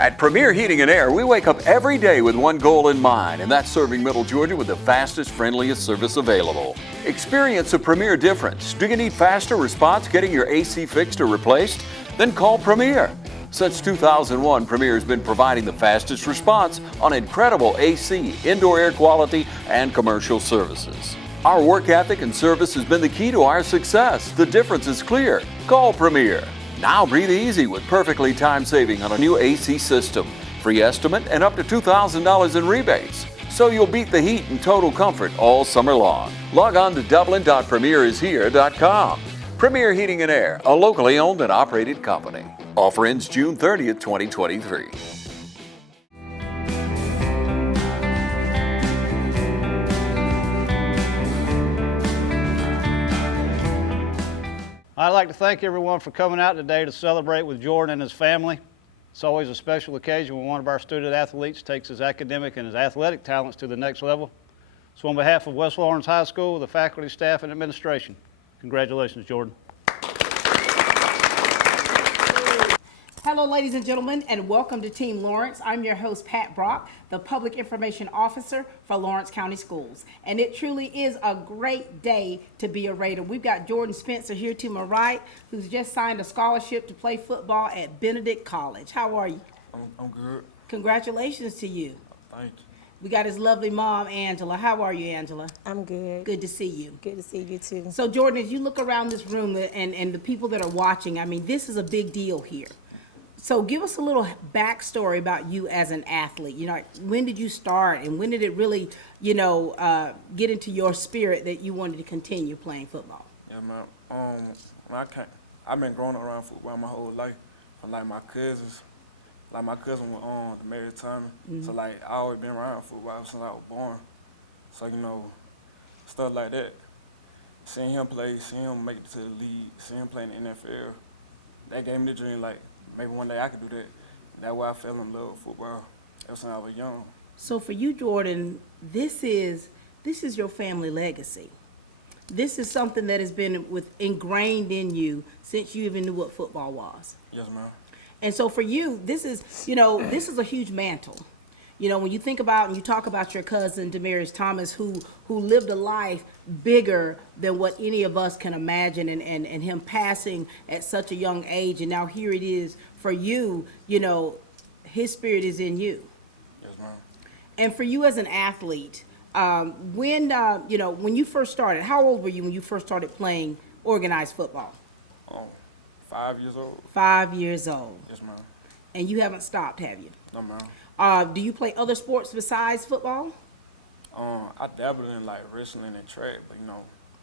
At Premier Heating and Air, we wake up every day with one goal in mind, and that's serving Middle Georgia with the fastest, friendliest service available. Experience a Premier difference. Do you need faster response getting your AC fixed or replaced? Then call Premier. Since 2001, Premier has been providing the fastest response on incredible AC, indoor air quality, and commercial services. Our work ethic and service has been the key to our success. The difference is clear. Call Premier. Now breathe easy with perfectly time saving on a new AC system. Free estimate and up to $2,000 in rebates. So you'll beat the heat in total comfort all summer long. Log on to dublin.premierishere.com. Premier Heating and Air, a locally owned and operated company. Offer ends June 30th, 2023. I'd like to thank everyone for coming out today to celebrate with Jordan and his family. It's always a special occasion when one of our student athletes takes his academic and his athletic talents to the next level. So on behalf of West Lawrence High School, the faculty, staff, and administration, congratulations, Jordan. Hello, ladies and gentlemen, and welcome to Team Lawrence. I'm your host, Pat Brock, the Public Information Officer for Lawrence County Schools. And it truly is a great day to be a Raider. We've got Jordan Spencer here to my right, who's just signed a scholarship to play football at Benedict College. How are you? I'm good. Congratulations to you. Thank you. We got his lovely mom, Angela. How are you, Angela? I'm good. Good to see you. Good to see you too. So, Jordan, as you look around this room and the people that are watching, I mean, this is a big deal here. So give us a little backstory about you as an athlete. You know, when did you start and when did it really, get into your spirit that you wanted to continue playing football? Yeah, man. I've been growing up around football my whole life. From like my cousins. Like my cousin was on the Mary Tommy. Mm-hmm. So like I always been around football since I was born. So, stuff like that. Seeing him play, seeing him make it to the league, seeing him play in the NFL, that gave me the dream like maybe one day I could do that. That's why I fell in love with football ever since I was young. So for you, Jordan, this is your family legacy. This is something that has been ingrained in you since you even knew what football was. Yes, ma'am. And so for you, this is a huge mantle. You know, when you think about and you talk about your cousin, Demarius Thomas, who lived a life bigger than what any of us can imagine, and him passing at such a young age, and now here it is for you, his spirit is in you. Yes, ma'am. And for you as an athlete, when you first started, how old were you when you first started playing organized football? 5 years old. 5 years old. Yes, ma'am. And you haven't stopped, have you? No, ma'am. Do you play other sports besides football? I dabbled in like wrestling and track, but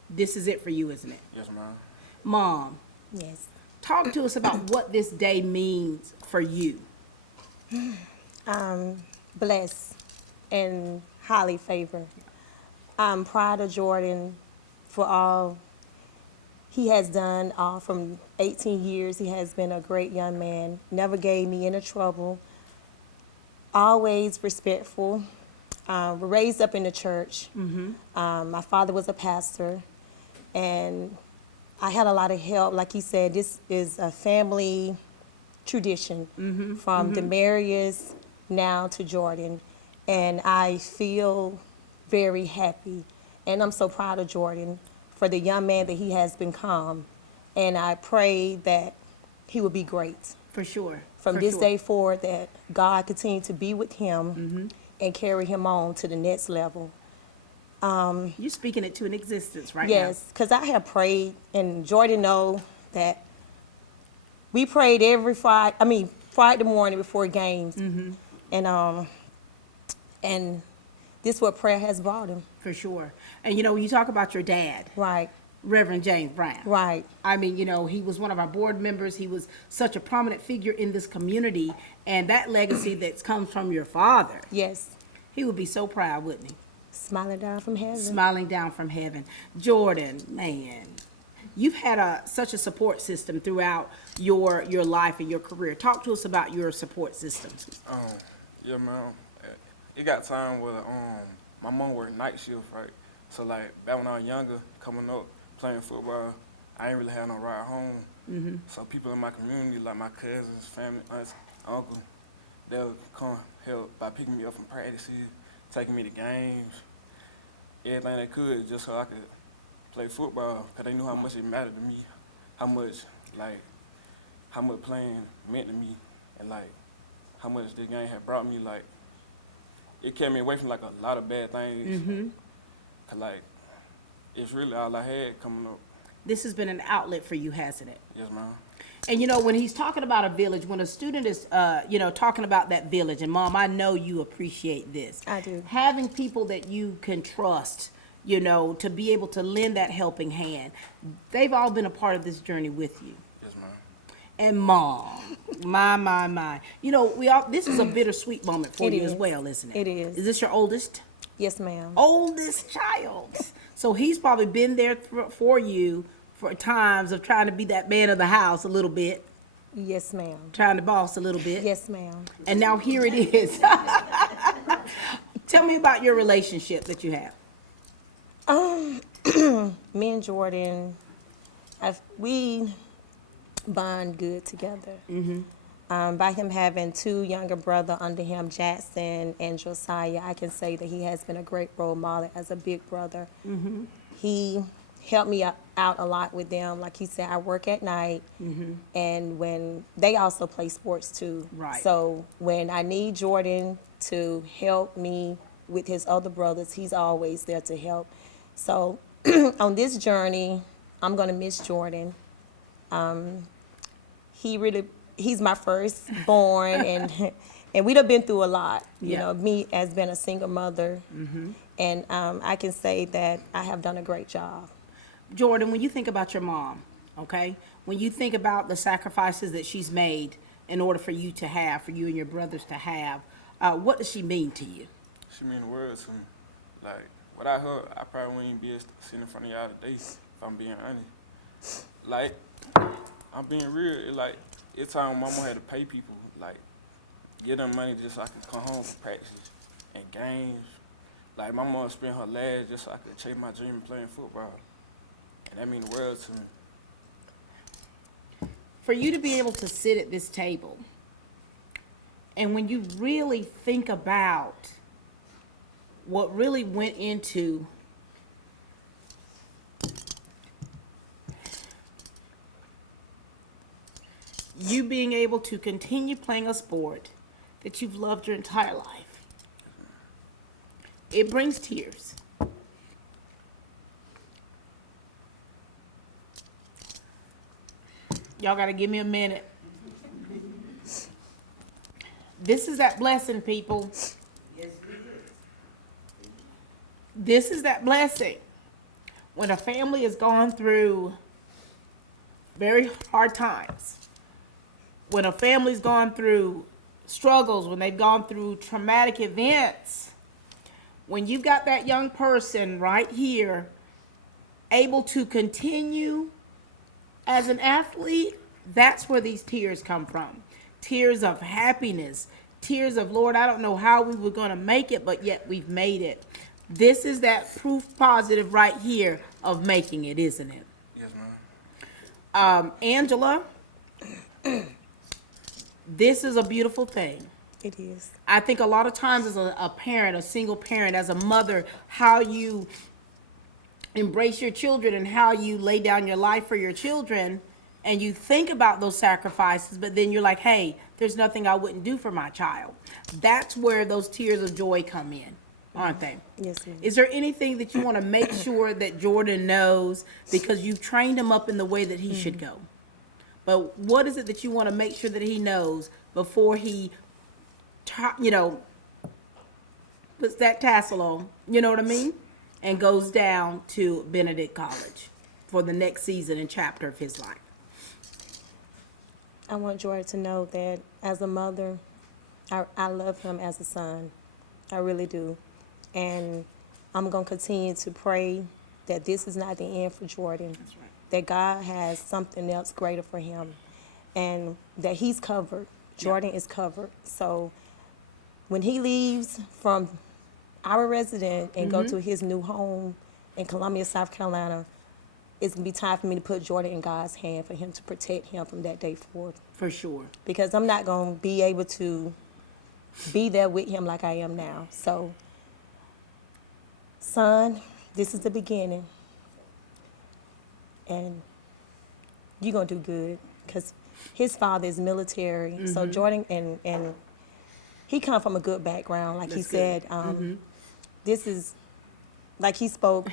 This is it for you, isn't it? Yes, ma'am. Mom. Yes. Talk to us about what this day means for you. Blessed and highly favored. I'm proud of Jordan for all he has done. From 18 years, he has been a great young man. Never gave me any trouble. Always respectful. Raised up in the church. Mm-hmm. My father was a pastor, and I had a lot of help. Like he said, this is a family tradition from Demarius now to Jordan, and I feel very happy, and I'm so proud of Jordan for the young man that he has become, and I pray that he will be great. For sure. From this day forward, that God continue to be with him and carry him on to the next level. You're speaking it to an existence right now. Yes, because I have prayed, and Jordan know that we prayed every Friday morning before games, and this is what prayer has brought him. For sure. And when you talk about your dad, Right. Reverend James Brown. Right. I mean, he was one of our board members. He was such a prominent figure in this community, and that legacy that comes from your father. Yes. He would be so proud, wouldn't he? Smiling down from heaven. Smiling down from heaven. Jordan, man, you've had such a support system throughout your life and your career. Talk to us about your support systems. Yeah, ma'am. It got time where my mom worked night shift, right? So like back when I was younger, coming up, playing football, I ain't really had no ride home. So people in my community, like my cousins, family, aunts, uncle, they'll come help by picking me up from practices, taking me to games, everything they could just so I could play football, because they knew how much it mattered to me, how much playing meant to me, and like how much the game had brought me. Like, it kept me away from like a lot of bad things. Cause like it's really all I had coming up. This has been an outlet for you, hasn't it? Yes, ma'am. And you know, when he's talking about a village, when a student is, talking about that village, and Mom, I know you appreciate this. I do. Having people that you can trust, to be able to lend that helping hand, they've all been a part of this journey with you. Yes, ma'am. And Mom, my. This is a bittersweet moment for It you is. as well, isn't it? It is. Is this your oldest? Yes, ma'am. Oldest child. So he's probably been there for you for times of trying to be that man of the house a little bit, Yes, ma'am. trying to boss a little bit. Yes, ma'am. And now here it is. Tell me about your relationship that you have. Me and Jordan, we bond good together. By him having two younger brothers under him, Jackson and Josiah, I can say that he has been a great role model as a big brother. He helped me out a lot with them. Like he said, I work at night, and when they also play sports too. Right. So when I need Jordan to help me with his other brothers, he's always there to help. So on this journey, I'm gonna miss Jordan. He's my firstborn, and we'd have been through a lot. Yeah. Me as being a single mother, and I can say that I have done a great job. Jordan, when you think about your mom, okay, when you think about the sacrifices that she's made in order for you and your brothers to have, what does she mean to you? She mean the world to me. Like, without her, I probably wouldn't even be able to sit in front of y'all today, if I'm being honest. Like, I'm being real. It's time Mama had to pay people, like, give them money just so I could come home for practice and games. Like, my mom spent her last just so I could chase my dream of playing football. And that mean the world to me. For you to be able to sit at this table, and when you really think about what really went into you being able to continue playing a sport that you've loved your entire life, it brings tears. Y'all gotta give me a minute. This is that blessing, people. This is that blessing. When a family has gone through very hard times, when a family's gone through struggles, when they've gone through traumatic events, when you've got that young person right here able to continue as an athlete, that's where these tears come from. Tears of happiness, tears of, Lord, I don't know how we were going to make it, but yet we've made it. This is that proof positive right here of making it, isn't it? Yes, ma'am. Angela, this is a beautiful thing. It is. I think a lot of times as a parent, a single parent, as a mother, how you embrace your children and how you lay down your life for your children, and you think about those sacrifices, but then you're like, hey, there's nothing I wouldn't do for my child. That's where those tears of joy come in, aren't they? Yes, ma'am. Is there anything that you want to make sure that Jordan knows, because you've trained him up in the way that he should go? But what is it that you want to make sure that he knows before he, puts that tassel on, you know what I mean? And goes down to Benedict College for the next season and chapter of his life? I want Jordan to know that as a mother, I love him as a son. I really do. And I'm going to continue to pray that this is not the end for Jordan. That's right. That God has something else greater for him, and that he's covered. Jordan is covered. So when he leaves from our residence and go to his new home in Columbia, South Carolina, it's going to be time for me to put Jordan in God's hand for him to protect him from that day forward. For sure. Because I'm not going to be able to be there with him like I am now. So, son, this is the beginning. And you're going to do good because his father is military. So Jordan, and he come from a good background. Like he said, this is, like he spoke,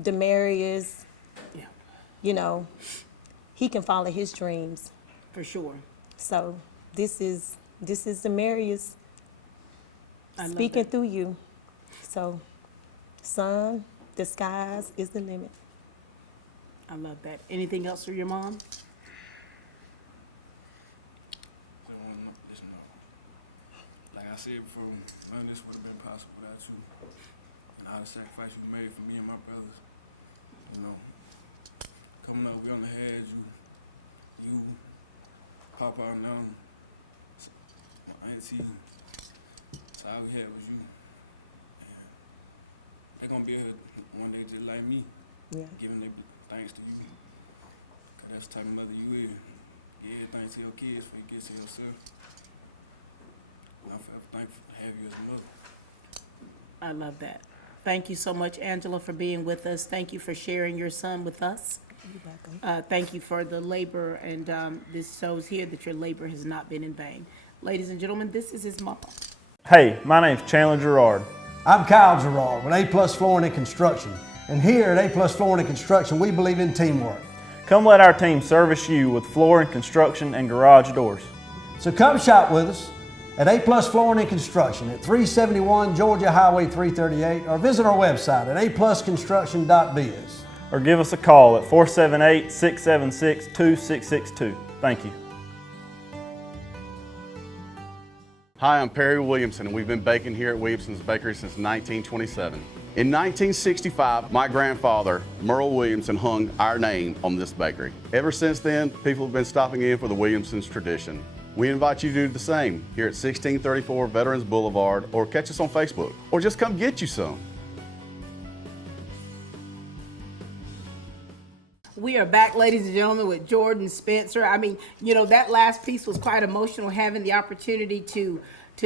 Demarius, Yeah, you know, he can follow his dreams. for sure. So this is Demarius I love speaking that. through you. So, son, the skies is the limit. I love that. Anything else for your mom? Like I said before, none of this would have been possible without you. And all the sacrifice you made for me and my brothers. You know, coming up, we only had you, Papa, and them, my auntie. So all we had was you. And they're gonna be here one day just like me, Yeah. giving their thanks to you. Cause that's the type of mother you is. Give everything to your kids before you get to yourself. I'm forever thankful to have you as a mother. I love that. Thank you so much, Angela, for being with us. Thank you for sharing your son with us. You're welcome. Thank you for the labor, and this shows here that your labor has not been in vain. Ladies and gentlemen, this is his mom. Hey, my name's Chandler Gerard. I'm Kyle Gerard with A+ Flooring and Construction. And here at A+ Flooring and Construction, we believe in teamwork. Come let our team service you with flooring, construction, and garage doors. So come shop with us at A+ Flooring and Construction at 371 Georgia Highway 338 or visit our website at aplusconstruction.biz. Or give us a call at 478-676-2662. Thank you. Hi, I'm Perry Williamson, and we've been baking here at Williamson's Bakery since 1927. In 1965, my grandfather, Merle Williamson, hung our name on this bakery. Ever since then, people have been stopping in for the Williamson's tradition. We invite you to do the same here at 1634 Veterans Boulevard, or catch us on Facebook, or just come get you some. We are back, ladies and gentlemen, with Jordan Spencer. I mean, you know, that last piece was quite emotional, having the opportunity to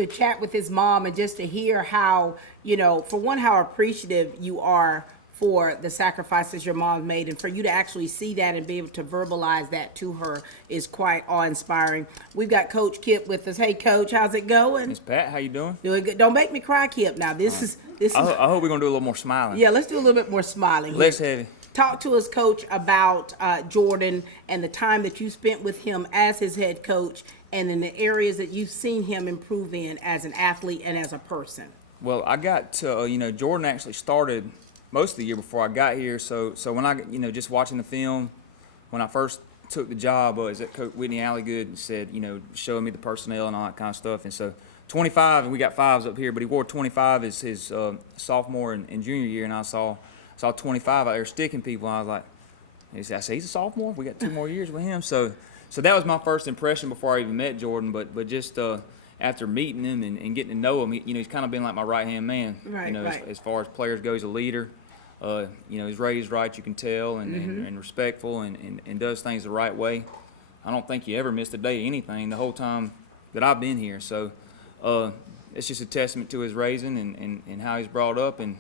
chat with his mom and just to hear how, you know, for one, how appreciative you are for the sacrifices your mom made, and for you to actually see that and be able to verbalize that to her is quite awe-inspiring. We've got Coach Kip with us. Hey, Coach, how's it going? Miss Pat, how you doing? Doing good. Don't make me cry, Kip. Now, this is I hope we're gonna do a little more smiling. yeah. Let's do a little bit more smiling. Less here. heavy. Talk to us, Coach, about Jordan and the time that you spent with him as his head coach, and in the areas that you've seen him improve in as an athlete and as a person. Well, I got to, Jordan actually started most of the year before I got here. So when I, just watching the film, when I first took the job, is that Coach Whitney Alligood said, showing me the personnel and all that kind of stuff. And so 25, and we got fives up here, but he wore 25 as his sophomore and junior year, and I saw 25 out there sticking people, and I was like, I said, he's a sophomore? We got 2 more years with him. So that was my first impression before I even met Jordan, but just after meeting him and getting to know him, he's kind of been like my right-hand man. Right, right. As far as players go, he's a leader. He's raised right, you can tell, and respectful, and does things the right way. I don't think he ever missed a day of anything the whole time that I've been here. So it's just a testament to his raising and how he's brought up and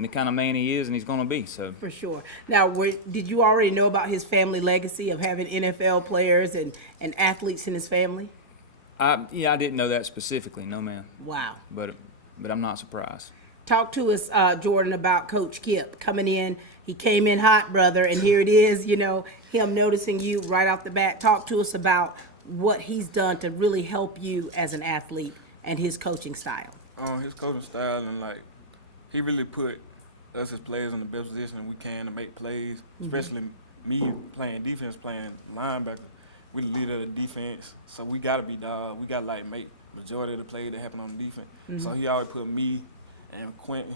the kind of man he is and he's going to be. So For sure. Now, did you already know about his family legacy of having NFL players and athletes in his family? I didn't know that specifically, no ma'am. Wow. But I'm not surprised. Talk to us, Jordan, about Coach Kip coming in. He came in hot, brother, and here it is, him noticing you right off the bat. Talk to us about what he's done to really help you as an athlete and his coaching style. His coaching style, and he really put us as players in the best position we can to make plays, especially me playing defense, playing linebacker. We the leader of the defense, so we gotta be dog. We gotta make majority of the plays that happen on the defense. So he always put me and Quentin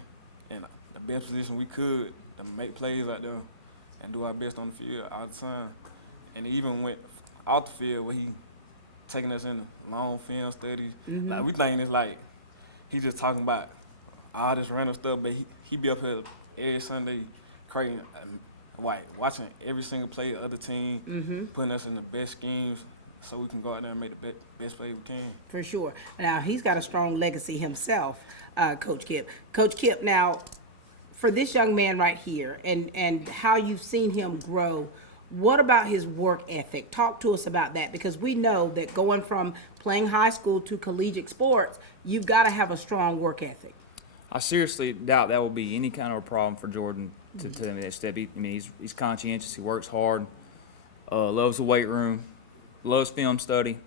in the best position we could to make plays out there and do our best on the field all the time. And he even went out the field where he taking us in long film studies. We think it's he just talking about all this random stuff, but he be up here every Sunday creating, watching every single play of the other team, putting us in the best schemes so we can go out there and make the best play we can. For sure. Now, he's got a strong legacy himself, Coach Kip. Coach Kip, now, for this young man right here and how you've seen him grow, what about his work ethic? Talk to us about that, because we know that going from playing high school to collegiate sports, you've got to have a strong work ethic. I seriously doubt that will be any kind of a problem for Jordan to take that step. He's conscientious. He works hard, loves the weight room, loves film study.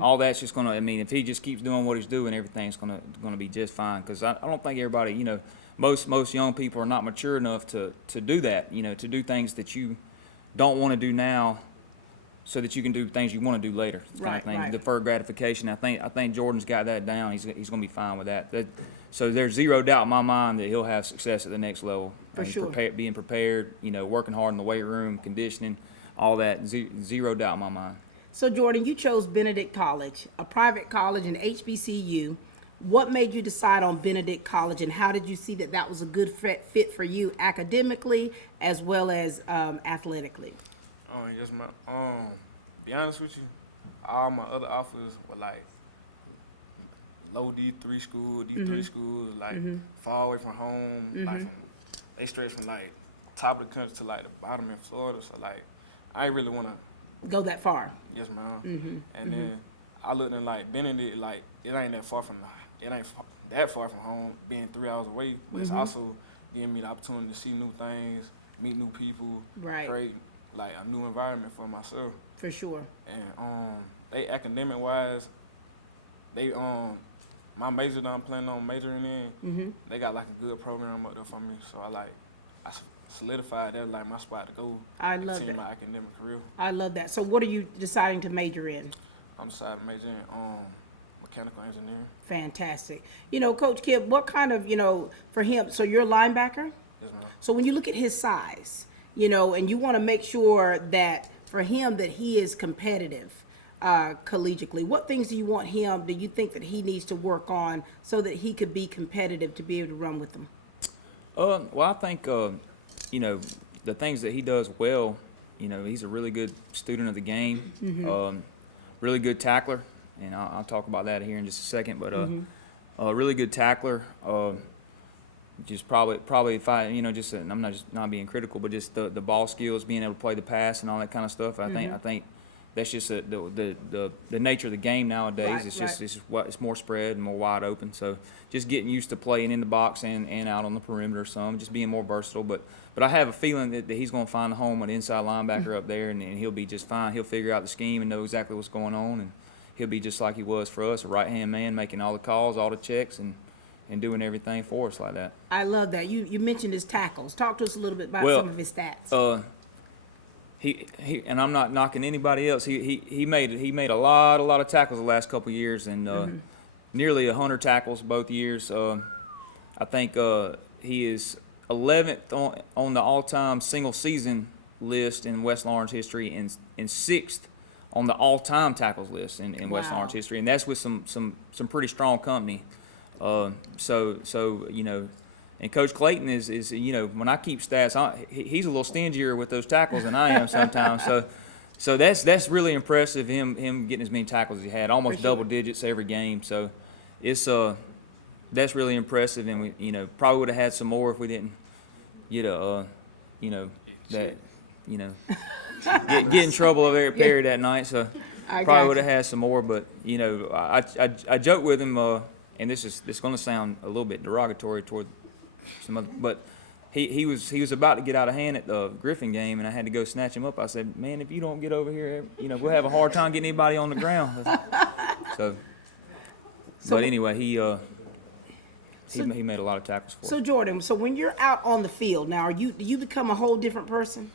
All that's just gonna. If he just keeps doing what he's doing, everything's gonna be just fine. Because I don't think everybody, most young people are not mature enough to do that. To do things that you don't want to do now, so that you can do things you want to do later. Kind of thing. Right. Deferred gratification. I think Jordan's got that down. He's gonna be fine with that. So there's zero doubt in my mind that he'll have success at the next level. For sure. Being prepared, working hard in the weight room, conditioning, all that. Zero doubt in my mind. So, Jordan, you chose Benedict College, a private college in HBCU. What made you decide on Benedict College, and how did you see that was a good fit for you academically as well as athletically? Yes, man. Be honest with you, all my other offers were like low D3 school, D3 schools, like far away from home. Like they straight from like top of the country to like the bottom in Florida. So like I ain't really wanna Go that far. Yes, ma'am. And then I looked in like Benedict, like it ain't that far from home, being 3 hours away. But it's also giving me the opportunity to see new things, meet new people, Right. create like a new environment for myself. For sure. And they academic wise, they my major that I'm planning on majoring in, they got like a good program up there for me. So I solidified that like my spot to go. I love continue that. my academic career. I love that. So what are you deciding to major in? I'm deciding to major in mechanical engineering. Fantastic. Coach Kip, what kind of, for him, so you're a linebacker? Yes, ma'am. So when you look at his size, and you want to make sure that for him that he is competitive collegiately, what things do you think that he needs to work on so that he could be competitive to be able to run with them? Well, I think, the things that he does well, he's a really good student of the game, really good tackler, and I'll talk about that here in just a second, but a really good tackler, just probably if I, I'm not being critical, but just the ball skills, being able to play the pass and all that kind of stuff. I think that's just the nature of the game nowadays. Right, It's more spread and more wide open. So just getting used to playing in the box and out on the perimeter some, just being more versatile. But I have a feeling that he's going to find a home, an inside linebacker up there, and he'll be just fine. He'll figure out the scheme and know exactly what's going on, and he'll be just like he was for us, a right-hand man, making all the calls, all the checks, and doing everything for us like that. I love that. You mentioned his tackles. Talk to us a little bit about some of his stats. He and I'm not knocking anybody else. He made a lot of tackles the last couple of years, and nearly 100 tackles both years. I think he is 11th on the all-time single season list in West Lawrence history, and 6th on the all-time tackles list in West Wow. Lawrence history, and that's with some pretty strong company. So and Coach Clayton is when I keep stats, he's a little stingier with those tackles than I am sometimes. So that's really impressive. Him getting as many tackles as he had, almost For sure. double digits every game. So it's that's really impressive, and we probably would have had some more if we didn't get get in trouble over at Perry that night. So I got probably would you. have had some more, but I joke with him, and this is going to sound a little bit derogatory toward some other, but he was about to get out of hand at the Griffin game, and I had to go snatch him up. I said, "Man, if you don't get over here, we'll have a hard time getting anybody on the ground." So but anyway, he made a lot of tackles for us. So Jordan, when you're out on the field now, do you become a whole different person?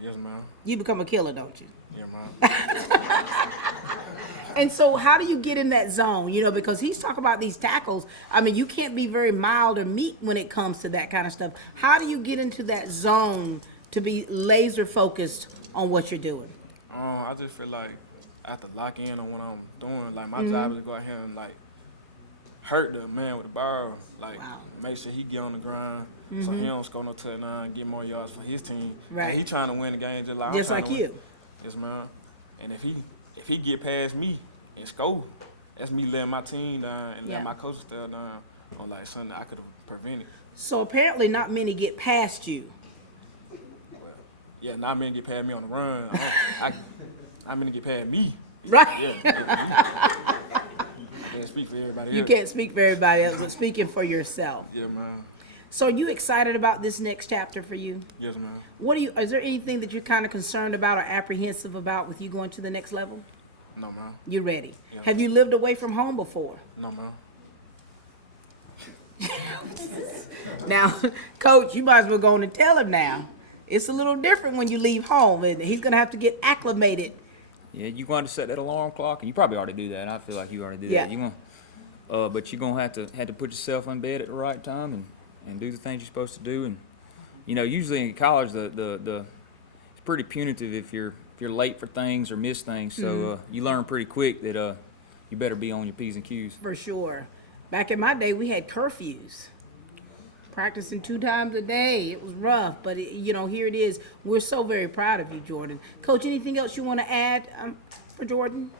Yes, ma'am. You become a killer, don't you? Yeah, ma'am. And so how do you get in that zone? Because he's talking about these tackles. You can't be very mild or meek when it comes to that kind of stuff. How do you get into that zone to be laser focused on what you're doing? I just feel like I have to lock in on what I'm doing. Like my job is to go out here and like hurt the man with the ball. Like Wow. make sure he get on the ground so he don't score no touchdown, get more yards for his team. Right. Like, he trying to win the game just like Just I'm trying like to you. win. Yes, man. And if he get past me and score, that's me letting my team down and Yeah. letting my coaching staff down on like something I could have prevented. So apparently not many get past you. Yeah, not many get past me on the run. Not many get past me. Right. Yeah. Can't speak for everybody else. You can't speak for everybody else, but speaking for yourself. Yeah, man. So are you excited about this next chapter for you? Yes, man. Is there anything that you're kind of concerned about or apprehensive about with you going to the next level? No, man. You're ready. Yeah. Have you lived away from home before? No, man. Now, Coach, you might as well go on and tell him now. It's a little different when you leave home, and he's going to have to get acclimated. Yeah, you're going to set that alarm clock, and you probably already do that. I feel like you already do Yeah. that. But you're gonna have to put yourself in bed at the right time and do the things you're supposed to do. And usually in college, the it's pretty punitive if you're late for things or miss things. So you learn pretty quick that you better be on your P's and Q's. For sure. Back in my day, we had curfews. Practicing 2 times a day. It was rough, but here it is. We're so very proud of you, Jordan. Coach, anything else you want to add for Jordan?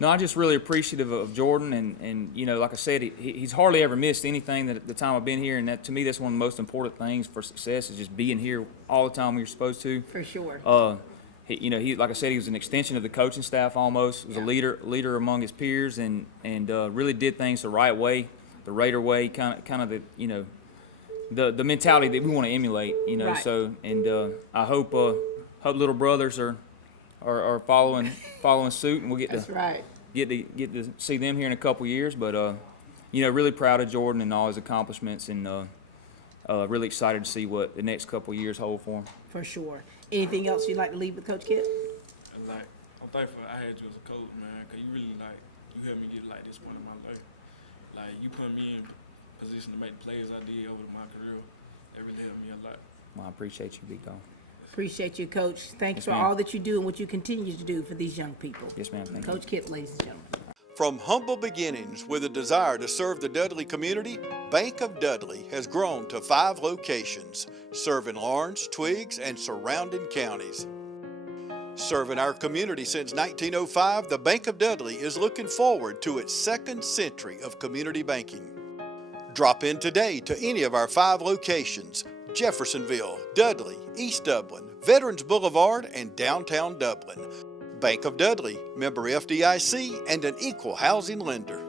No, I'm just really appreciative of Jordan, and like I said, he's hardly ever missed anything that the time I've been here, and that to me that's one of the most important things for success is just being here all the time when you're supposed to. For sure. He like I said, he was an extension of the coaching staff almost. He was a leader among his peers, and really did things the right way, the Raider way, kind of the mentality that we want to emulate. Right. So I hope little brothers are following suit, and we'll get That's to right. get to see them here in a couple years. But really proud of Jordan and all his accomplishments, and really excited to see what the next couple years hold for him. For sure. Anything else you'd like to leave with Coach Kit? And I'm thankful I had you as a coach, man, because you really you helped me get this point in my life. You put me in position to make the plays I did over my career. That really helped me a lot. Well, I appreciate you, big dog. Appreciate you, Coach. Thanks Yes, for ma'am. all that you do and what you continue to do for these young people. Yes, ma'am. Thank you. Coach Kit, ladies and gentlemen. From humble beginnings with a desire to serve the Dudley community, Bank of Dudley has grown to 5 locations, serving Lawrence, Twiggs, and surrounding counties. Serving our community since 1905, the Bank of Dudley is looking forward to its 2nd century of community banking. Drop in today to any of our 5 locations: Jeffersonville, Dudley, East Dublin, Veterans Boulevard, and downtown Dublin. Bank of Dudley, member FDIC, and an equal housing lender.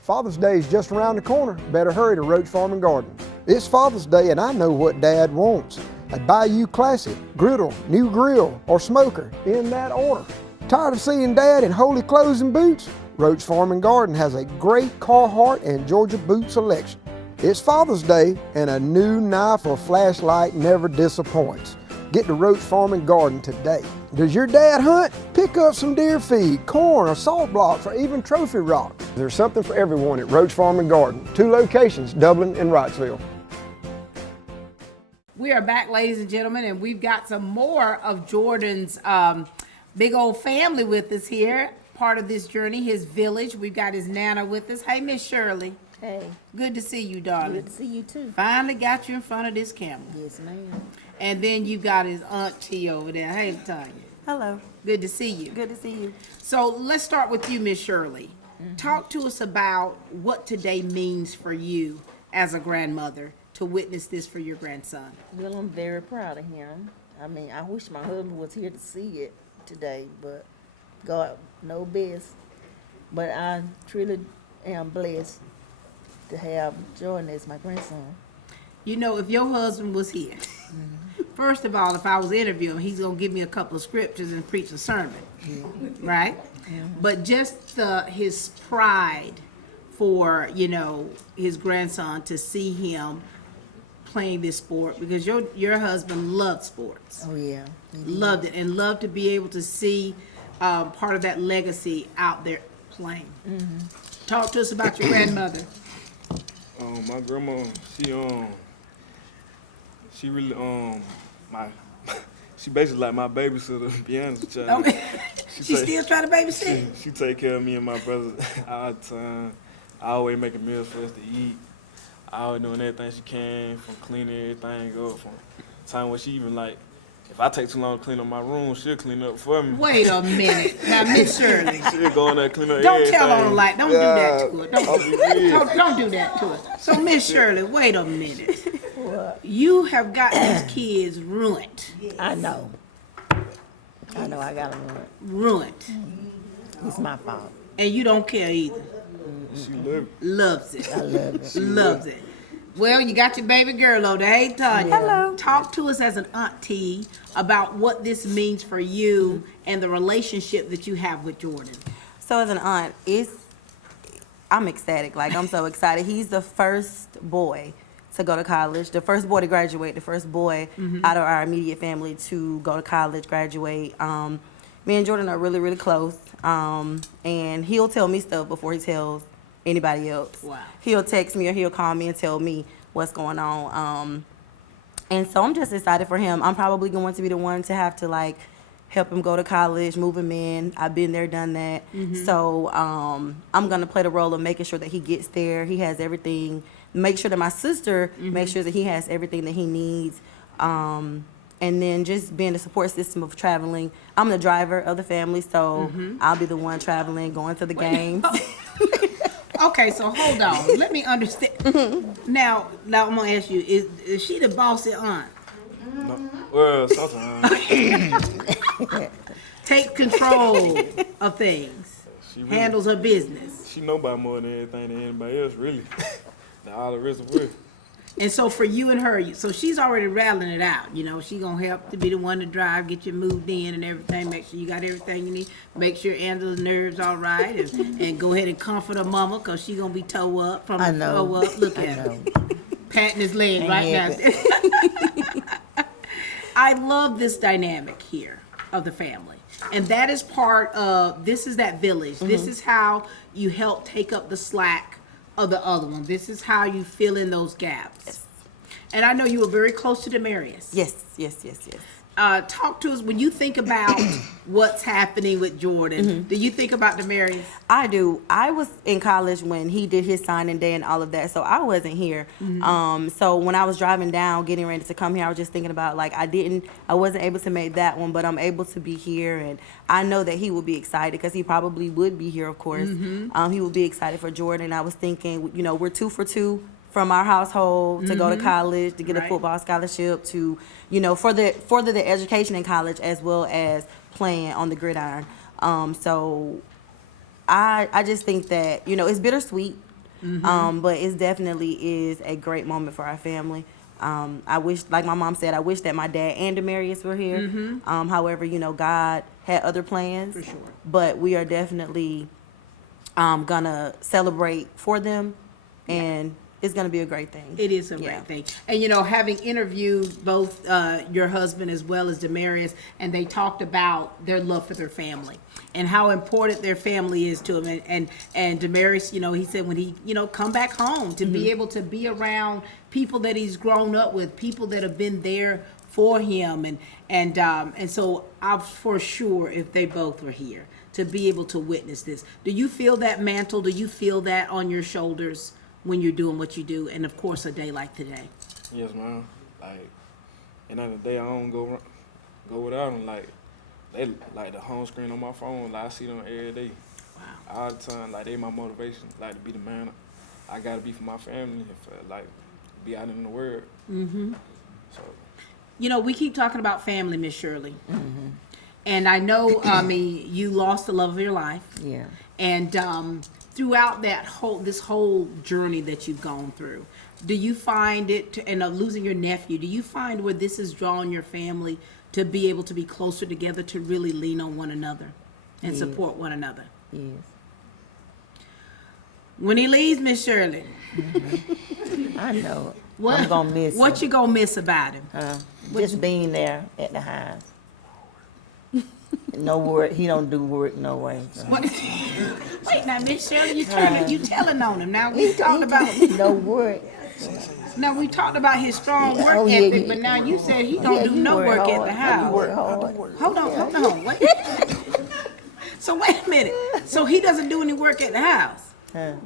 Father's Day is just around the corner. Better hurry to Roach Farm and Garden. It's Father's Day and I know what Dad wants. A Bayou Classic, griddle, new grill, or smoker, in that order. Tired of seeing Dad in holey clothes and boots? Roach Farm and Garden has a great Carhartt and Georgia boot selection. It's Father's Day and a new knife or flashlight never disappoints. Get to Roach Farm and Garden today. Does your dad hunt? Pick up some deer feed, corn, or salt blocks, or even trophy rocks. There's something for everyone at Roach Farm and Garden. 2 locations, Dublin and Wrightsville. We are back, ladies and gentlemen, and we've got some more of Jordan's big old family with us here. Part of this journey, his village. We've got his Nana with us. Hey, Miss Shirley. Hey, Good to see you, darling. good to see you too. Finally got you in front of this camera. Yes, ma'am. And then you got his Aunt T over there. Hey, Tanya. Hello. Good to see you. Good to see you. So let's start with you, Miss Shirley. Talk to us about what today means for you as a grandmother to witness this for your grandson. Well, I'm very proud of him. I mean, I wish my husband was here to see it today, but God knows best. But I truly am blessed to have Jordan as my grandson. You know, if your husband was here, first of all, if I was interviewing him, he's going to give me a couple of scriptures and preach a sermon, right? But just his pride for, his grandson to see him playing this sport, because your husband loved sports. Oh, yeah. Loved it, and loved to be able to see part of that legacy out there playing. Talk to us about your grandmother. My grandma, she really she basically like my babysitter, to be honest with y'all. She's still trying to babysit? She take care of me and my brother all the time. I always making meals for us to eat. I always doing everything she can, from cleaning everything up, from time when she even if I take too long to clean up my room, she'll clean up for me. Wait a minute. Now, Miss Shirley, She'll go in there and clean up don't everything. tell on the light. Don't do that to her. I'll be real. Don't do that to her. So, Miss Shirley, wait a minute. You have got these kids ruined. I know. I know I got to ruin. Ruined. It's my fault. And you don't care either. She love it. Loves it. I love it. Loves it. Well, you got your baby girl over there. Hey, Tanya. Hello. Talk to us as an auntie about what this means for you and the relationship that you have with Jordan. So as an aunt, I'm ecstatic. Like, I'm so excited. He's the first boy to go to college, the first boy to graduate, the first boy out of our immediate family to go to college, graduate. Me and Jordan are really, really close. And he'll tell me stuff before he tells anybody else. Wow. He'll text me or he'll call me and tell me what's going on. And so I'm just excited for him. I'm probably going to be the one to have to, like, help him go to college, move him in. I've been there, done that. So I'm going to play the role of making sure that he gets there. He has everything. Make sure that my sister makes sure that he has everything that he needs. And then just being the support system of traveling. I'm the driver of the family, so I'll be the one traveling, going to the games. Okay, so hold on. Let me understand. Now I'm going to ask you, is she the bossy aunt? No. Well, sometimes. Take control of things. She really, Handles her business. She know about more than anything than anybody else, really. All the rest of it. And so for you and her, so she's already rattling it out. You know, she gonna help to be the one to drive, get you moved in and everything. Make sure you got everything you need. Make sure Angela's nerves all right, and go ahead and comfort her mama, cause she gonna be toe up from I the know. toe up. Look I at her, know. patting his leg Ain't right now. happy. I love this dynamic here of the family, and that is part of. This is that village. This is how you help take up the slack of the other one. This is how you fill in those gaps. Yes. And I know you were very close to Demarius. Yes. Talk to us when you think about what's happening with Jordan. Do you think about Demarius? I do. I was in college when he did his signing day and all of that, so I wasn't here. So when I was driving down, getting ready to come here, I was just thinking about, like, I wasn't able to make that one, but I'm able to be here, and I know that he will be excited because he probably would be here, of course. He will be excited for Jordan. I was thinking, you know, we're 2 for 2 from our household to go to college, to get a football scholarship, to, you know, further the education in college as well as playing on the gridiron. So I just think that, you know, it's bittersweet, but it definitely is a great moment for our family. I wish, like my mom said, I wish that my dad and Demarius were here. However, you know, God had other plans. For sure. But we are definitely gonna celebrate for them, and it's going to be a great thing. It is a great thing. And, you know, having interviewed both your husband as well as Demarius, and they talked about their love for their family and how important their family is to them. And Demarius, you know, he said when he, you know, come back home to be able to be around people that he's grown up with, people that have been there for him. And so I'm for sure if they both were here to be able to witness this. Do you feel that mantle? Do you feel that on your shoulders when you're doing what you do, and of course a day like today? Yes, man. Like, another day I don't go without them. Like, they like the home screen on my phone. Like, I see them every day. Wow. All the time. Like, they my motivation. Like, to be the man I gotta be for my family. Like, be out in the world. So, You know, we keep talking about family, Miss Shirley, and I know, I mean, you lost the love of your life. Yeah. And throughout this whole journey that you've gone through, do you find it, and losing your nephew, do you find where this has drawn your family to be able to be closer together, to really lean on one another and support one another? Yes. When he leaves, Miss Shirley, I know. what, I'm gonna miss what him. you gonna miss about him? Just being there at the house. No work. He don't do work no way. So. Wait, now, Miss Shirley, you telling on him. Now we talked about no work. Now we talked about his strong work Oh, yeah, ethic, yeah. but now you said he don't do no work at the house. He work hard. Hold on, wait. So wait a minute. So he doesn't do any work at the house.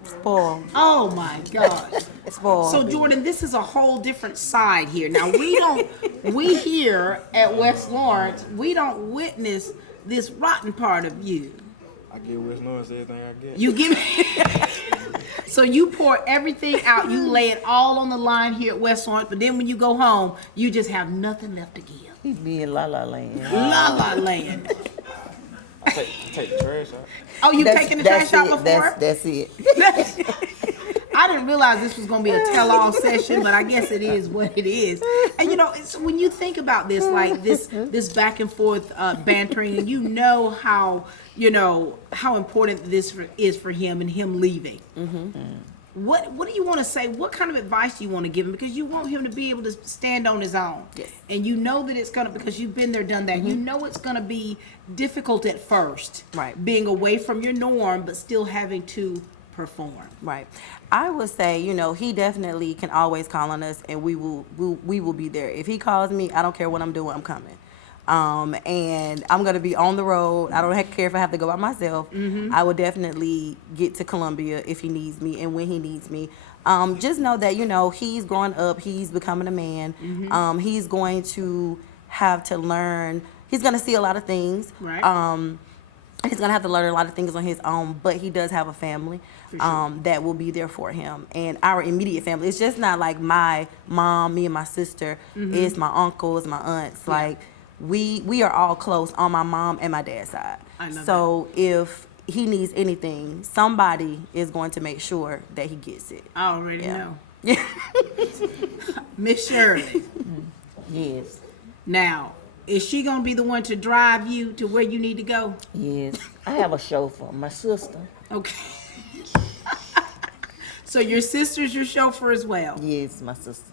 Spoiled. Oh my God. Spoiled. So Jordan, this is a whole different side here. Now we here at West Lawrence, we don't witness this rotten part of you. I give West Lawrence everything I get. You give So you pour everything out, you lay it all on the line here at West Lawrence, but then when you go home, you just have nothing left to give. He be in La La Land. La La Land. I take the trash out. Oh, you taking the trash out before? That's it. I didn't realize this was going to be a tell-all session, but I guess it is what it is. And it's, when you think about this, like this back and forth bantering, and how important this is for him and him leaving. What do you want to say? What kind of advice do you want to give him? Because you want him to be able to stand on his own. Yes. And you know that it's going to, because you've been there, done that, you know it's going to be difficult at first. Right. Being away from your norm, but still having to perform. Right. I would say, he definitely can always call on us, and we will be there. If he calls me, I don't care what I'm doing, I'm coming. And I'm going to be on the road. I don't care if I have to go by myself. I will definitely get to Columbia if he needs me and when he needs me. Just know that, he's growing up. He's becoming a man. He's going to have to learn. He's going to see a lot of things. Right. He's going to have to learn a lot of things on his own, but he does have a family that will be there for him. And our immediate family, it's just not like my mom, me and my sister. It's my uncles, my aunts. Yeah. Like, we are all close on my mom and my dad's side. So if he needs anything, somebody is going to make sure that he gets it. I already know. Miss Shirley. Yes. Now, is she going to be the one to drive you to where you need to go? Yes. I have a chauffeur, my sister. Okay. So your sister's your chauffeur as well? Yes, my sister.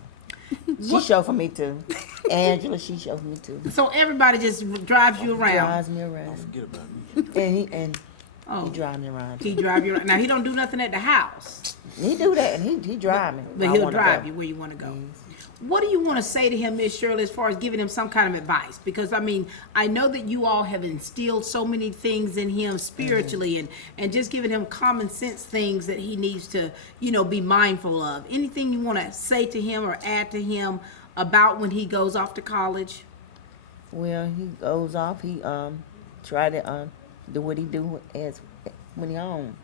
She chauffeur me too. Angela, she chauffeur me too. So everybody just drives you around? Drives me around. Don't forget about me. He drives me around. He drive you around. Now, he don't do nothing at the house. He do that, and he drive me. But he'll drive you where you want to go. Yes. What do you want to say to him, Miss Shirley, as far as giving him some kind of advice? Because, I know that you all have instilled so many things in him spiritually and just giving him common sense things that he needs to, be mindful of. Anything you want to say to him or add to him about when he goes off to college? Well, he goes off. He try to do what he do as when he home.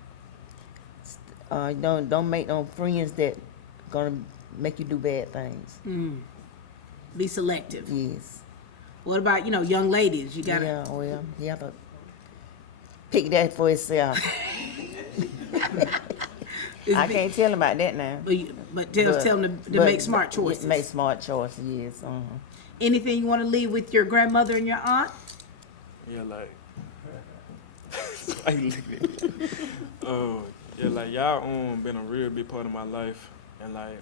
Don't make no friends that gonna make you do bad things. Be selective. Yes. What about, young ladies? You gotta. Yeah, well, you have to pick that for yourself. I can't tell him about that now. But tell them to make smart choices. Make smart choices, yes. Anything you want to leave with your grandmother and your aunt? Yeah, like. Like y'all been a real big part of my life, and like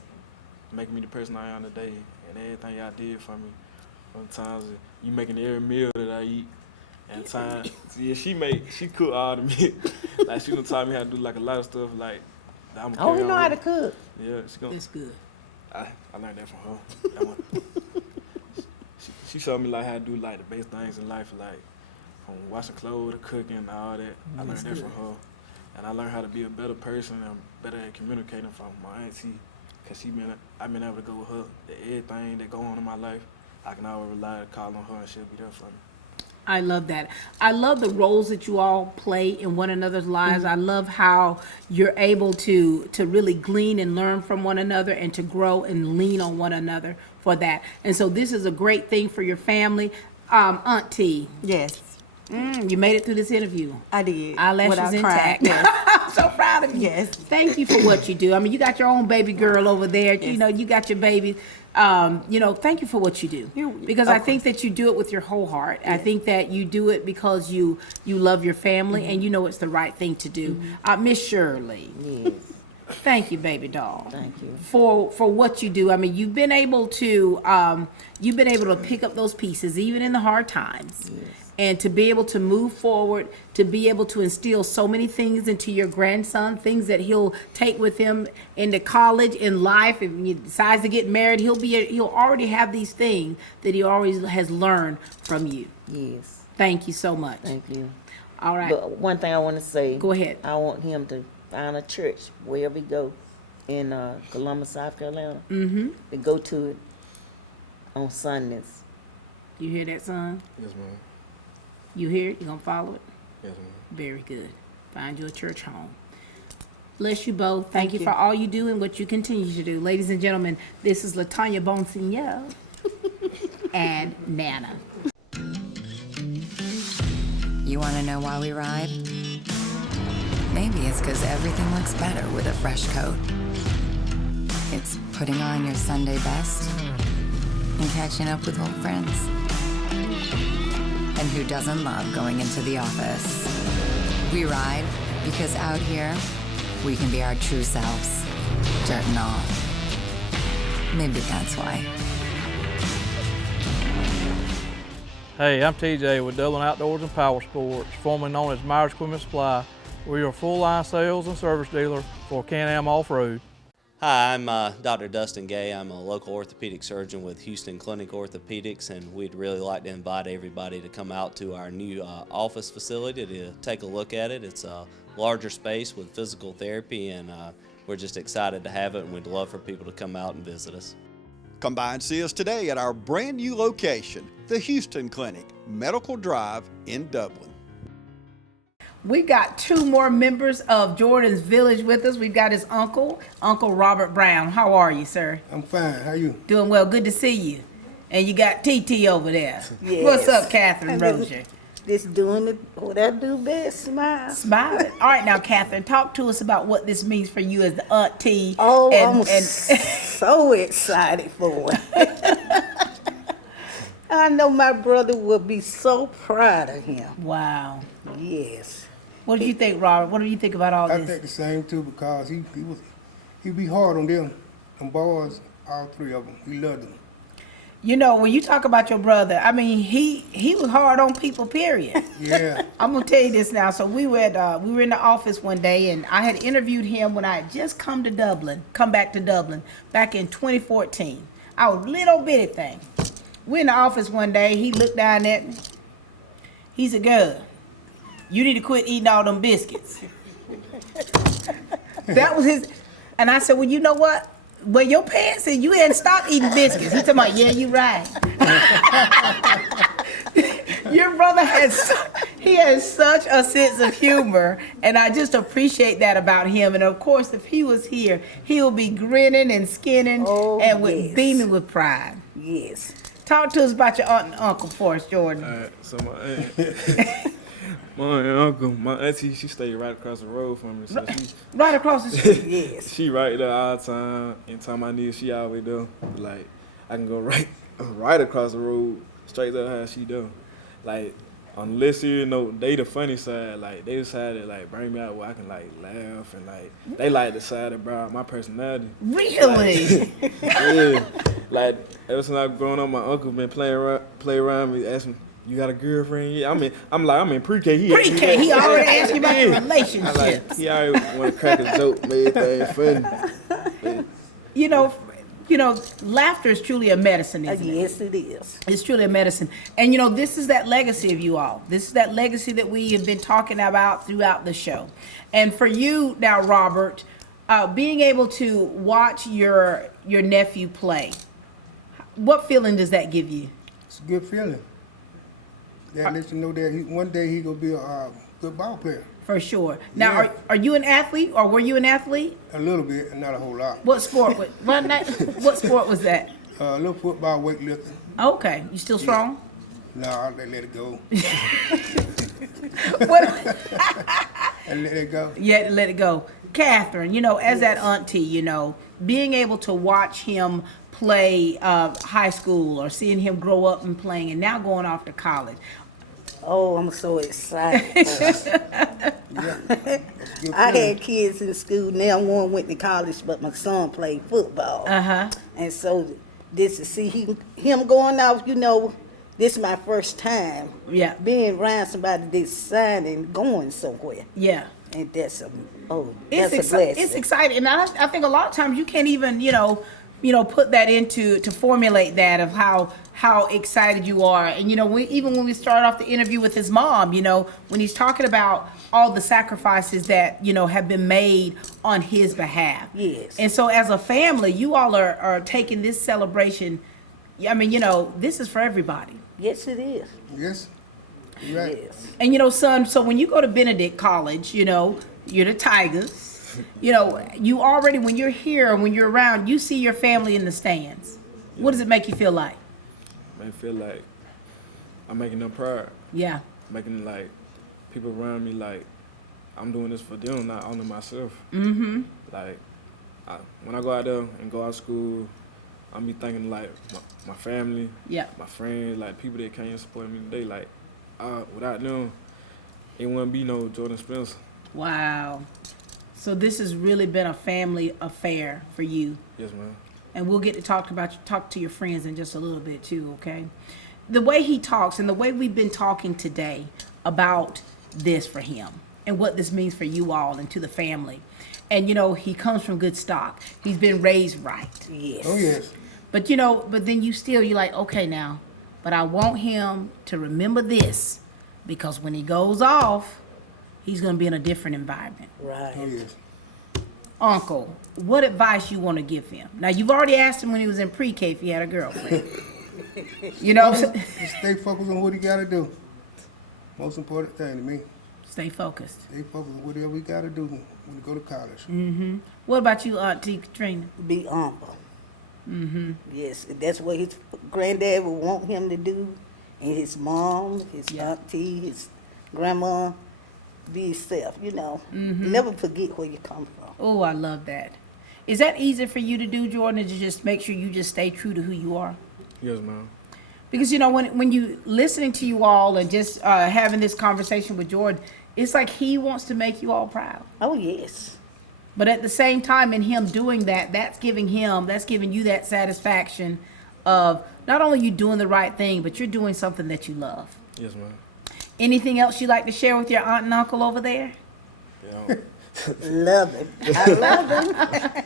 making me the person I am today, and everything y'all did for me. Sometimes you making every meal that I eat, and she cook all the meal. Like she done taught me how to do like a lot of stuff like. Oh, you know how to cook. Yeah, That's good. I learned that from her. She showed me like how to do like the basic things in life, like from washing clothes to cooking and all that. I learned that from her. And I learned how to be a better person and better at communicating from my auntie. Cause I've been able to go with her. That everything that go on in my life, I can always rely to call on her and she'll be there for me. I love that. I love the roles that you all play in one another's lives. I love how you're able to really glean and learn from one another and to grow and lean on one another for that. And so this is a great thing for your family. Auntie. Yes. You made it through this interview. I did. Eyelashes intact. Yes. I'm so proud of you. Yes. Thank you for what you do. You got your own baby girl over there. Yes. You got your baby. Thank you for what you do. Because I think that you do it with your whole heart. Yes. I think that you do it because you love your family and it's the right thing to do. Miss Shirley. Yes. Thank you, baby doll. Thank you. For what you do. You've been able to pick up those pieces even in the hard times. Yes. And to be able to move forward, to be able to instill so many things into your grandson, things that he'll take with him into college, in life. If he decides to get married, he'll already have these things that he always has learned from you. Yes. Thank you so much. Thank you. All right. But one thing I want to say. Go ahead. I want him to find a church wherever we go in Columbus, South Carolina. Mm-hmm. We go to it on Sundays. You hear that, son? Yes, ma'am. You hear it? You gonna follow it? Yes, ma'am. Very good. Find you a church home. Bless you both. Thank you for all you do and what you continue to do. Ladies and gentlemen, this is LaTanya Bonsignor and Nana. You want to know why we ride? Maybe it's because everything looks better with a fresh coat. It's putting on your Sunday best and catching up with old friends. And who doesn't love going into the office? We ride because out here, we can be our true selves, dirt and all. Maybe that's why. Hey, I'm TJ with Dublin Outdoors and Power Sports, formerly known as Myers Equipment Supply. We're your full-line sales and service dealer for Can-Am Off-Road. Hi, I'm Dr. Dustin Gay. I'm a local orthopedic surgeon with Houston Clinic Orthopedics, and we'd really like to invite everybody to come out to our new office facility to take a look at it. It's a larger space with physical therapy, and we're just excited to have it, and we'd love for people to come out and visit us. Come by and see us today at our brand new location, the Houston Clinic, Medical Drive in Dublin. We got two more members of Jordan's Village with us. We've got his uncle, Uncle Robert Brown. How are you, sir? I'm fine. How you? Doing well. Good to see you. And you got TT over there. Yes. What's up, Catherine Rozier? Just doing what I do best, smile. Smiling. All right, now, Catherine, talk to us about what this means for you as the auntie. Oh, I'm so excited for it. I know my brother will be so proud of him. Wow. Yes. What do you think, Robert? What do you think about all this? I think the same too, because he be hard on them boys, all three of them. He loved them. You know, when you talk about your brother, I mean, he was hard on people, period. Yeah. I'm gonna tell you this now. So we were in the office one day, and I had interviewed him when I had just come back to Dublin, back in 2014. I was a little bitty thing. We're in the office one day. He looked down at me. He said, "Girl, you need to quit eating all them biscuits." That was his. And I said, "Well, you know what? Well, your parents said you hadn't stopped eating biscuits." He talking about, "Yeah, you right." Your brother has such a sense of humor, and I just appreciate that about him. And of course, if he was here, he would be grinning and skinning beaming with pride. Yes. Talk to us about your aunt and uncle for us, Jordan. All right, so my aunt and uncle, my auntie, she stayed right across the road from me. So right across the street. Yes. She right there all the time. Anytime I need her, she always do. Like, I can go right across the road, straight to her, she do. Like, unless you know, they the funny side. Like, they decided like bring me out where I can like laugh and like they like the side about my personality. Really? Like, yeah. Like ever since I've grown up, my uncle been play around me, asking, "You got a girlfriend?" Yeah, I'm in pre-K. He already asked you about your relationships. Like, he already want to crack a joke, made things funny. You know, laughter is truly a medicine, isn't it? Yes, it is. It's truly a medicine. And, you know, this is that legacy of you all. This is that legacy that we have been talking about throughout the show. And for you now, Robert, being able to watch your nephew play, what feeling does that give you? It's a good feeling. That lets you know that one day he gonna be a good ball player. For sure. Now, are you an athlete, or were you an athlete? A little bit, and not a whole lot. What sport? What sport was that? A little football, weightlifting. Okay. You still strong? No, I let it go. I let it go. Yeah, let it go. Catherine, you know, as that auntie, you know, being able to watch him play high school or seeing him grow up and playing and now going off to college. Oh, I'm so excited. I had kids in school. Now one went to college, but my son played football. And so this to see him going off, you know, this is my first time being around somebody that's signed and going somewhere. Yeah. And that's a blessing. It's exciting. And I think a lot of times you can't even, you know, put that to formulate that of how excited you are. And, you know, even when we started off the interview with his mom, you know, when he's talking about all the sacrifices that, you know, have been made on his behalf. Yes. And so as a family, you all are taking this celebration, I mean, you know, this is for everybody. Yes, it is. Yes. You're right. Yes. And you know, son, so when you go to Benedict College, you know, you're the Tigers. You know, you already, when you're here and when you're around, you see your family in the stands. What does it make you feel like? I feel like I'm making them proud. Yeah. Making like people around me like I'm doing this for them, not only myself. Mm-hmm. Like when I go out there and go out of school, I'm be thinking like my family, yeah, my friends, like people that came and support me today. Like without them, it wouldn't be no Jordan Spencer. Wow. So this has really been a family affair for you. Yes, ma'am. And we'll get to talk to your friends in just a little bit too, okay? The way he talks and the way we've been talking today about this for him and what this means for you all and to the family. And you know, he comes from good stock. He's been raised right. Yes. Oh, yes. But you know, but then you're like, okay now, but I want him to remember this because when he goes off, he's gonna be in a different environment. Right. Oh, yes. Uncle, what advice you want to give him? Now, you've already asked him when he was in pre-K if he had a girlfriend. You know? Just stay focused on what he got to do. Most important thing to me. Stay focused. Stay focused on whatever we got to do when we go to college. Mm-hmm. What about you, Auntie Katrina? Be humble. Mm-hmm. Yes, that's what his granddad would want him to do. And his mom, his auntie, his grandma. Be yourself, you know. Mm-hmm. Never forget where you come from. Oh, I love that. Is that easy for you to do, Jordan, to just make sure you just stay true to who you are? Yes, ma'am. Because, you know, when you listening to you all and just having this conversation with Jordan, it's like he wants to make you all proud. Oh, yes. But at the same time, in him doing that, that's giving you that satisfaction of not only you doing the right thing, but you're doing something that you love. Yes, ma'am. Anything else you'd like to share with your aunt and uncle over there? Yeah. Love him. I love him.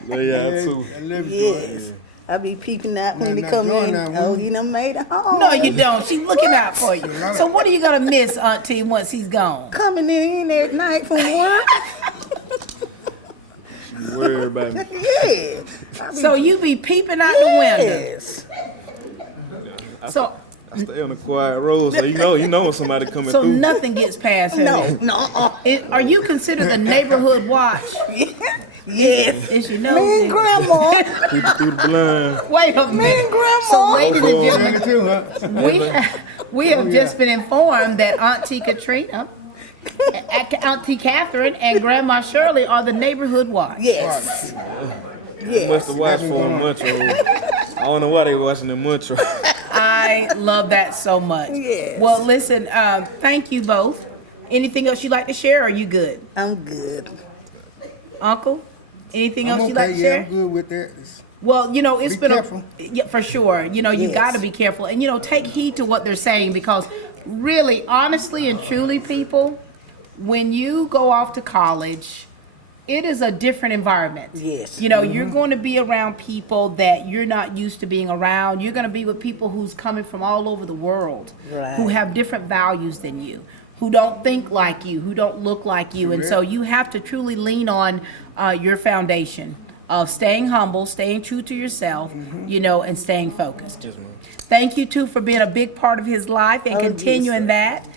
Yeah, too. I love you, Yes. I be peeping out when he come in. Oh, he done made it home. No, you don't. She's looking out for you. So what are you going to miss, Auntie, once he's gone? Coming in at night from work. She worried about me. Yeah. So you be peeping out the window. Yes. So I stay on the quiet road, so you know when somebody coming so through. nothing gets past her. No. Are you considered the neighborhood watch? Yes. Is you know? Me and Grandma. Through the blind. Wait a minute. Me and Grandma. So ladies and gentlemen, we have Oh, just been informed that Auntie Katrina, Auntie Catherine, and Grandma Shirley are the neighborhood watch. Yes. They must have watched for a Montro. I don't know why they watching the Montro. I love that so much. Yes. Well, listen, thank you both. Anything else you'd like to share, or are you good? I'm good. Uncle, anything I'm else you'd okay, like to yeah, share? I'm good with that. Well, you know, it's Be been careful. yeah, for sure. You know, you Yes. got to be careful, and you know, take heed to what they're saying, because really, honestly and truly, people, when you go off to college, it is a different environment. Yes. You know, you're going to be around people that you're not used to being around. You're going to be with people who's coming from all over the world, Right. who have different values than you, who don't think like you, who don't look like you. And so you have to truly lean on your foundation of staying humble, staying true to yourself, you know, and staying focused. Yes, ma'am. Thank you, too, for being a big part of his life and Oh, continuing yes, that.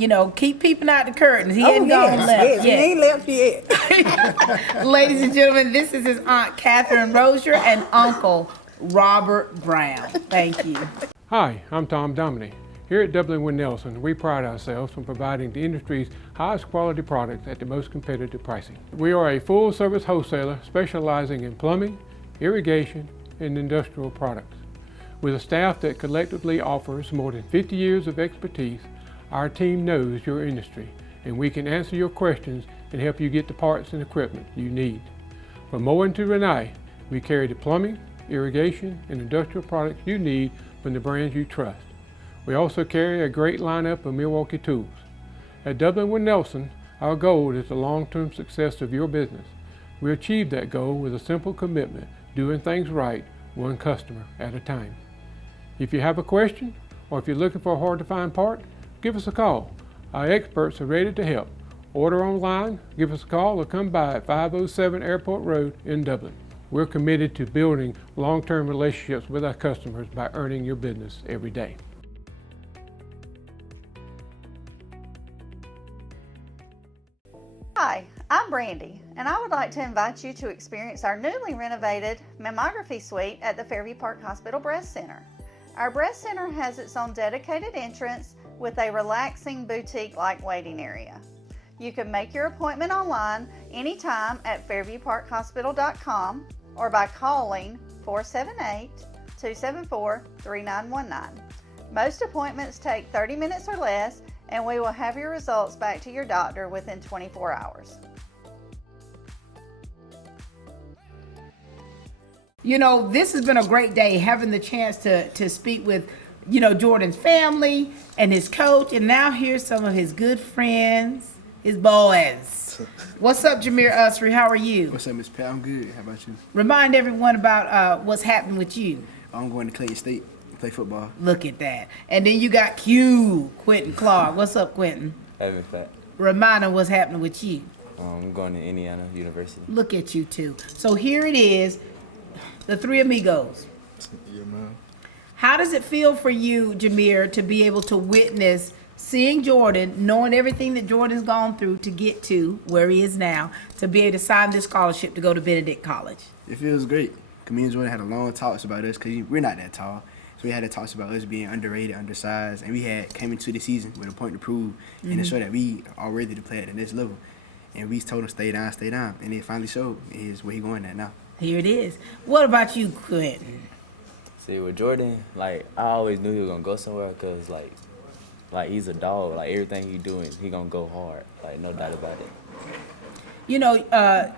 You know, keep peeping out the curtains. He Oh, ain't yes, gone left yes. He yet. ain't left yet. Ladies and gentlemen, this is his Aunt Catherine Rozier and Uncle Robert Brown. Thank you. Hi, I'm Tom Dominy. Here at W. Nelson, we pride ourselves on providing the industry's highest quality products at the most competitive pricing. We are a full-service wholesaler specializing in plumbing, irrigation, and industrial products. With a staff that collectively offers more than 50 years of expertise, our team knows your industry, and we can answer your questions and help you get the parts and equipment you need. From Moen to Renee, we carry the plumbing, irrigation, and industrial products you need from the brands you trust. We also carry a great lineup of Milwaukee tools. At W. Nelson, our goal is the long-term success of your business. We achieve that goal with a simple commitment, doing things right, one customer at a time. If you have a question, or if you're looking for a hard-to-find part, give us a call. Our experts are ready to help. Order online, give us a call, or come by at 507 Airport Road in Dublin. We're committed to building long-term relationships with our customers by earning your business every day. Hi, I'm Brandy, and I would like to invite you to experience our newly renovated mammography suite at the Fairview Park Hospital Breast Center. Our breast center has its own dedicated entrance with a relaxing boutique-like waiting area. You can make your appointment online anytime at fairviewparkhospital.com or by calling 478-274-3919. Most appointments take 30 minutes or less, and we will have your results back to your doctor within 24 hours. You know, this has been a great day, having the chance to speak with, you know, Jordan's family and his coach, and now here's some of his good friends, his boys. What's up, Jameer Usry? How are you? What's up, Miss Pat? I'm good. How about you? Remind everyone about what's happening with you. I'm going to Clayton State, play football. Look at that. And then you got Quentin Clark. What's up, Quentin? Hey, Miss Pat. Remind them what's happening with you. I'm going to Indiana University. Look at you two. So here it is, the three amigos. Yeah, man. How does it feel for you, Jameer, to be able to witness seeing Jordan, knowing everything that Jordan's gone through to get to where he is now, to be able to sign this scholarship to go to Benedict College? It feels great. Me and Jordan had a long talks about us because we're not that tall. So we had to talk about us being underrated, undersized, and we had came into the season with a point to prove and to show that we are ready to play at the next level. And we told him stay down, and it finally showed. Is where he going at now. Here it is. What about you, Quentin? See, with Jordan, like, I always knew he was going to go somewhere because, like he's a dog. Like, everything he doing, he going to go hard. Like, no doubt about it. You know,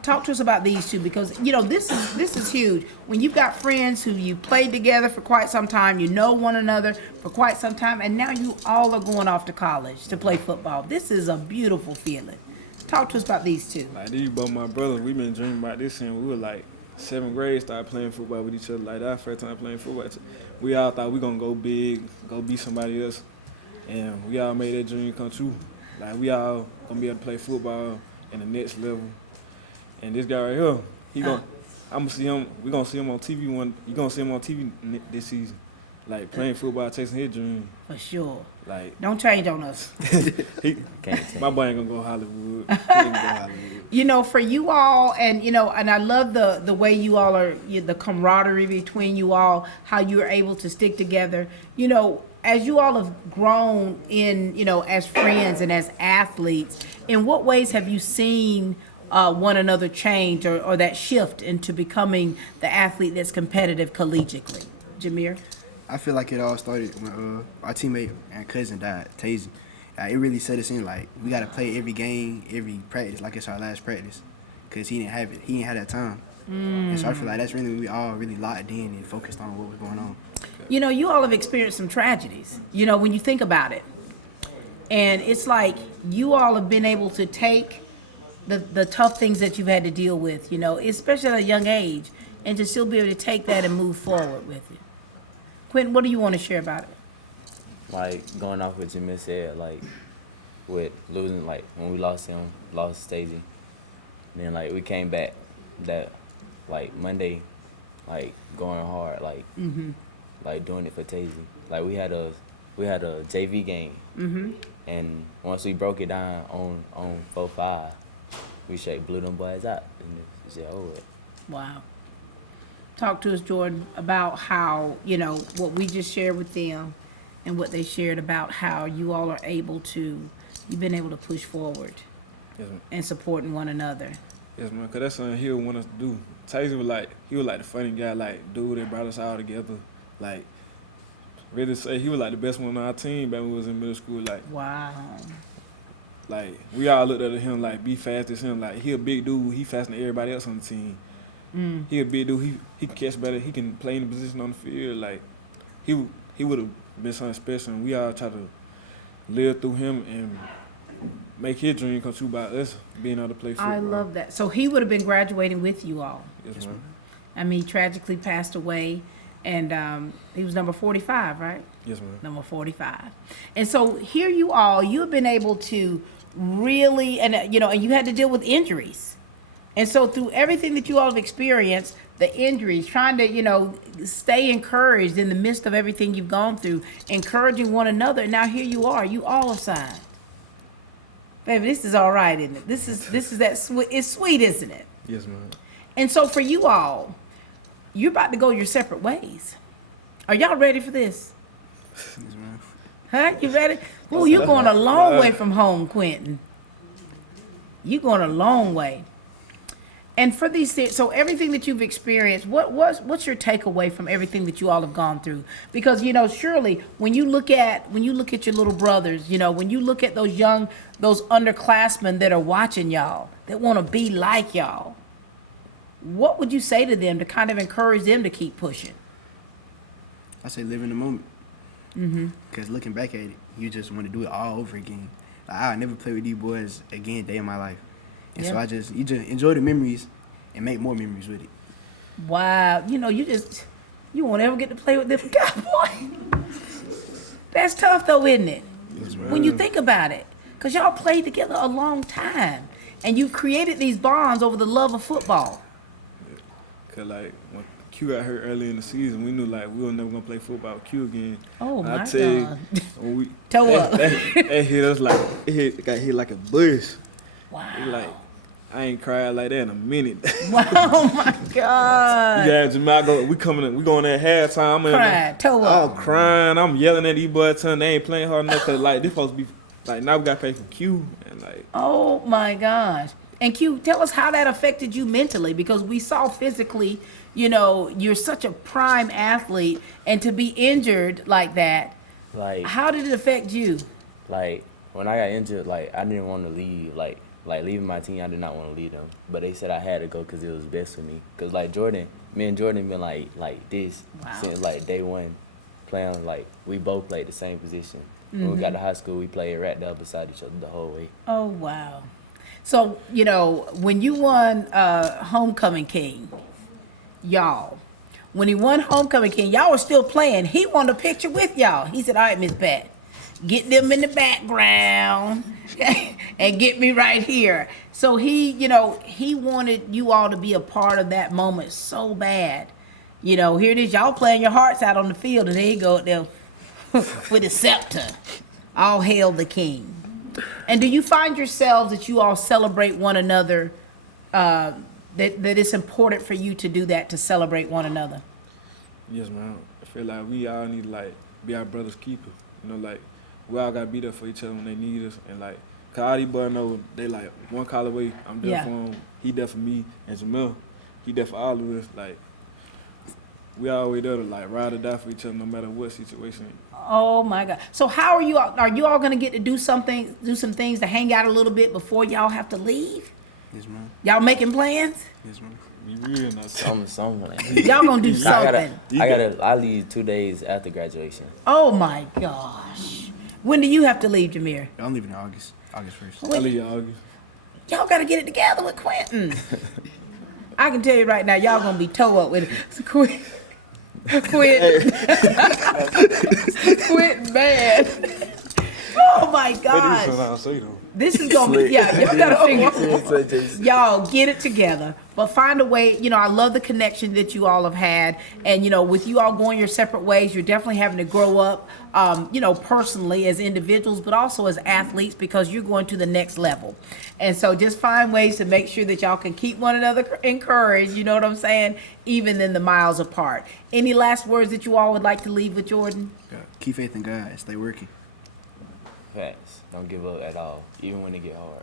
talk to us about these two, because, you know, this is huge. When you've got friends who you played together for quite some time, you know one another for quite some time, and now you all are going off to college to play football. This is a beautiful feeling. Talk to us about these two. Like, these both my brothers. We've been dreaming about this since we were like 7th grade, started playing football with each other. Like, our first time playing football, we all thought we going to go big, go be somebody else. And we all made that dream come true. Like, we all going to be able to play football in the next level. And this guy right here, I'm gonna see him. We gonna see him on TV you gonna see him on TV this season, like playing football, chasing his dream. For sure. Like, don't change on us. My boy ain't gonna go Hollywood. He ain't gonna go Hollywood. You know, for you all, and you know, and I love the way you all are, the camaraderie between you all, how you're able to stick together. You know, as you all have grown in, you know, as friends and as athletes, in what ways have you seen one another change or that shift into becoming the athlete that's competitive collegiately? Jameer? I feel like it all started when our teammate and cousin died, Tazy. It really set us in, like, we got to play every game, every practice, like it's our last practice, because he didn't have it. He didn't have that time. And so I feel like that's really when we all really locked in and focused on what was going on. You know, you all have experienced some tragedies, you know, when you think about it. And it's like you all have been able to take the tough things that you've had to deal with, you know, especially at a young age, and to still be able to take that and move forward with it. Quentin, what do you want to share about it? Like, going off what Jameer said, like, with losing, like, when we lost Stacey, then, like, we came back that, like, Monday, like, going hard, like, like, doing it for Tazy. Like, we had a JV game, and once we broke it down on 4-5, we blew them boys out, and it's just over. Wow. Talk to us, Jordan, about how, you know, what we just shared with them and what they shared about how you all are able to, you've been able to push forward and supporting one another. Yes, man, because that's something he would want us to do. Tazy was like, he was like the funny guy, like, dude that brought us all together. Like, really say he was like the best one on our team back when we was in middle school. Like, wow. Like, we all looked at him like, be fast as him. Like, he a big dude, he faster than everybody else on the team. He a big dude, he can catch better, he can play in the position on the field. Like, he would have been something special, and we all try to live through him and make his dream come true by us being able to play football. I love that. So he would have been graduating with you all. Yes, ma'am. I mean, he tragically passed away, and he was number 45, right? Yes, ma'am. Number 45. And so here you all, you have been able to really, and and you had to deal with injuries. And so through everything that you all have experienced, the injuries, trying to, stay encouraged in the midst of everything you've gone through, encouraging one another. Now here you are, you all have signed. Baby, this is all right, isn't it? This is that sweet. It's sweet, isn't it? Yes, ma'am. And so for you all, you're about to go your separate ways. Are y'all ready for this? Yes, ma'am. Huh? You ready? Ooh, you're going a long way from home, Quentin. You're going a long way. And for these, so everything that you've experienced, what's your takeaway from everything that you all have gone through? Because surely when you look at your little brothers, when you look at those underclassmen that are watching y'all, that want to be like y'all, what would you say to them to kind of encourage them to keep pushing? I say live in the moment. Mm-hmm. Because looking back at it, you just want to do it all over again. Like, I'll never play with these boys again a day in my life. And so you just enjoy the memories and make more memories with it. Wow. You won't ever get to play with them. God, boy. That's tough though, isn't it? Yes, ma'am. When you think about it. Because y'all played together a long time. And you created these bonds over the love of football. Cause like when Q got hurt early in the season, we knew like we were never gonna play football with Q again. Oh my tell you, God. when we Toe up. That hit us like got hit like a bus. Wow. Like I ain't cried like that in a minute. Wow, oh my God. You guys, we going at halftime. I'm Crying, toe up. I'm crying. I'm yelling at these boys, telling they ain't playing hard enough. Cause like this supposed to be like now we got to pay for Q and like. Oh my gosh. And Q, tell us how that affected you mentally, because we saw physically, you're such a prime athlete, and to be injured like that, Like, how did it affect you? like when I got injured, like I didn't want to leave. Like leaving my team, I did not want to leave them. But they said I had to go because it was best for me. Because like me and Jordan been like this since like day one, playing like we both played the same position. When we got to high school, we played right there beside each other the whole way. Oh wow. So, when you won Homecoming King, y'all, when he won Homecoming King, y'all were still playing. He wanted a picture with y'all. He said, all right, Miss Pat, get them in the background and get me right here. So he wanted you all to be a part of that moment so bad. Here it is, y'all playing your hearts out on the field, and there you go there with a scepter. All hail the king. And do you find yourselves that you all celebrate one another, that it's important for you to do that, to celebrate one another? Yes, man. I feel like we all need to like be our brother's keeper. Like we all gotta be there for each other when they need us, and like, cause all these boys know they like one call away. I'm there for him. He there for me, and Jamil, he there for all of us. Like we always there to like ride or die for each other, no matter what situation. Oh my God! So how are you all gonna get to do some things to hang out a little bit before y'all have to leave? Yes, ma'am. Y'all making plans? Yes, ma'am. We real not Something. Y'all gonna do something? I leave 2 days after graduation. Oh my gosh! When do you have to leave, Jameer? I'm leaving in August 1st. I leave in August. Y'all gotta get it together with Quentin. I can tell you right now, y'all gonna be toe up with it. Quentin, man. Oh my God. This is gonna be, y'all gotta figure, y'all get it together, but find a way. I love the connection that you all have had, and with you all going your separate ways, you're definitely having to grow up, personally as individuals, but also as athletes, because you're going to the next level. And so just find ways to make sure that y'all can keep one another encouraged, you know what I'm saying, even in the miles apart. Any last words that you all would like to leave with Jordan? Keep faith in God and stay working. Facts. Don't give up at all, even when it get hard.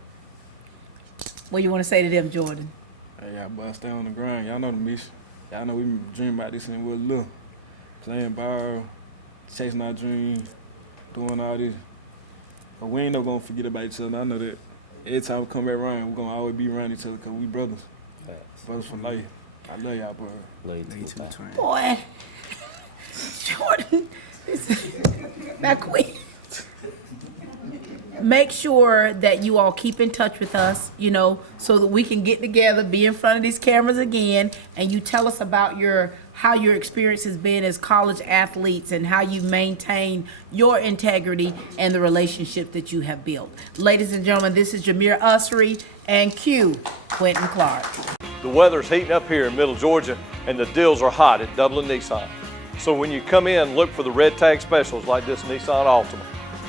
What you want to say to them, Jordan? Hey, y'all boys, stay on the grind. Y'all know the mission. Y'all know we been dreaming about this since we were little. Playing ball, chasing our dreams, doing all this. But we ain't never gonna forget about each other. I know that every time we come back around, we're gonna always be around each other because we brothers. Facts. Brothers for life. I love y'all, bro. Love you too, twin. Boy, Jordan. Now, Queen. make sure that you all keep in touch with us, you know, so that we can get together, be in front of these cameras again, and you tell us about how your experience has been as college athletes and how you maintain your integrity and the relationship that you have built. Ladies and gentlemen, this is Jameer Usry and Q, Quentin Clark. The weather's heating up here in Middle Georgia, and the deals are hot at Dublin Nissan. So when you come in, look for the red tag specials like this Nissan Altima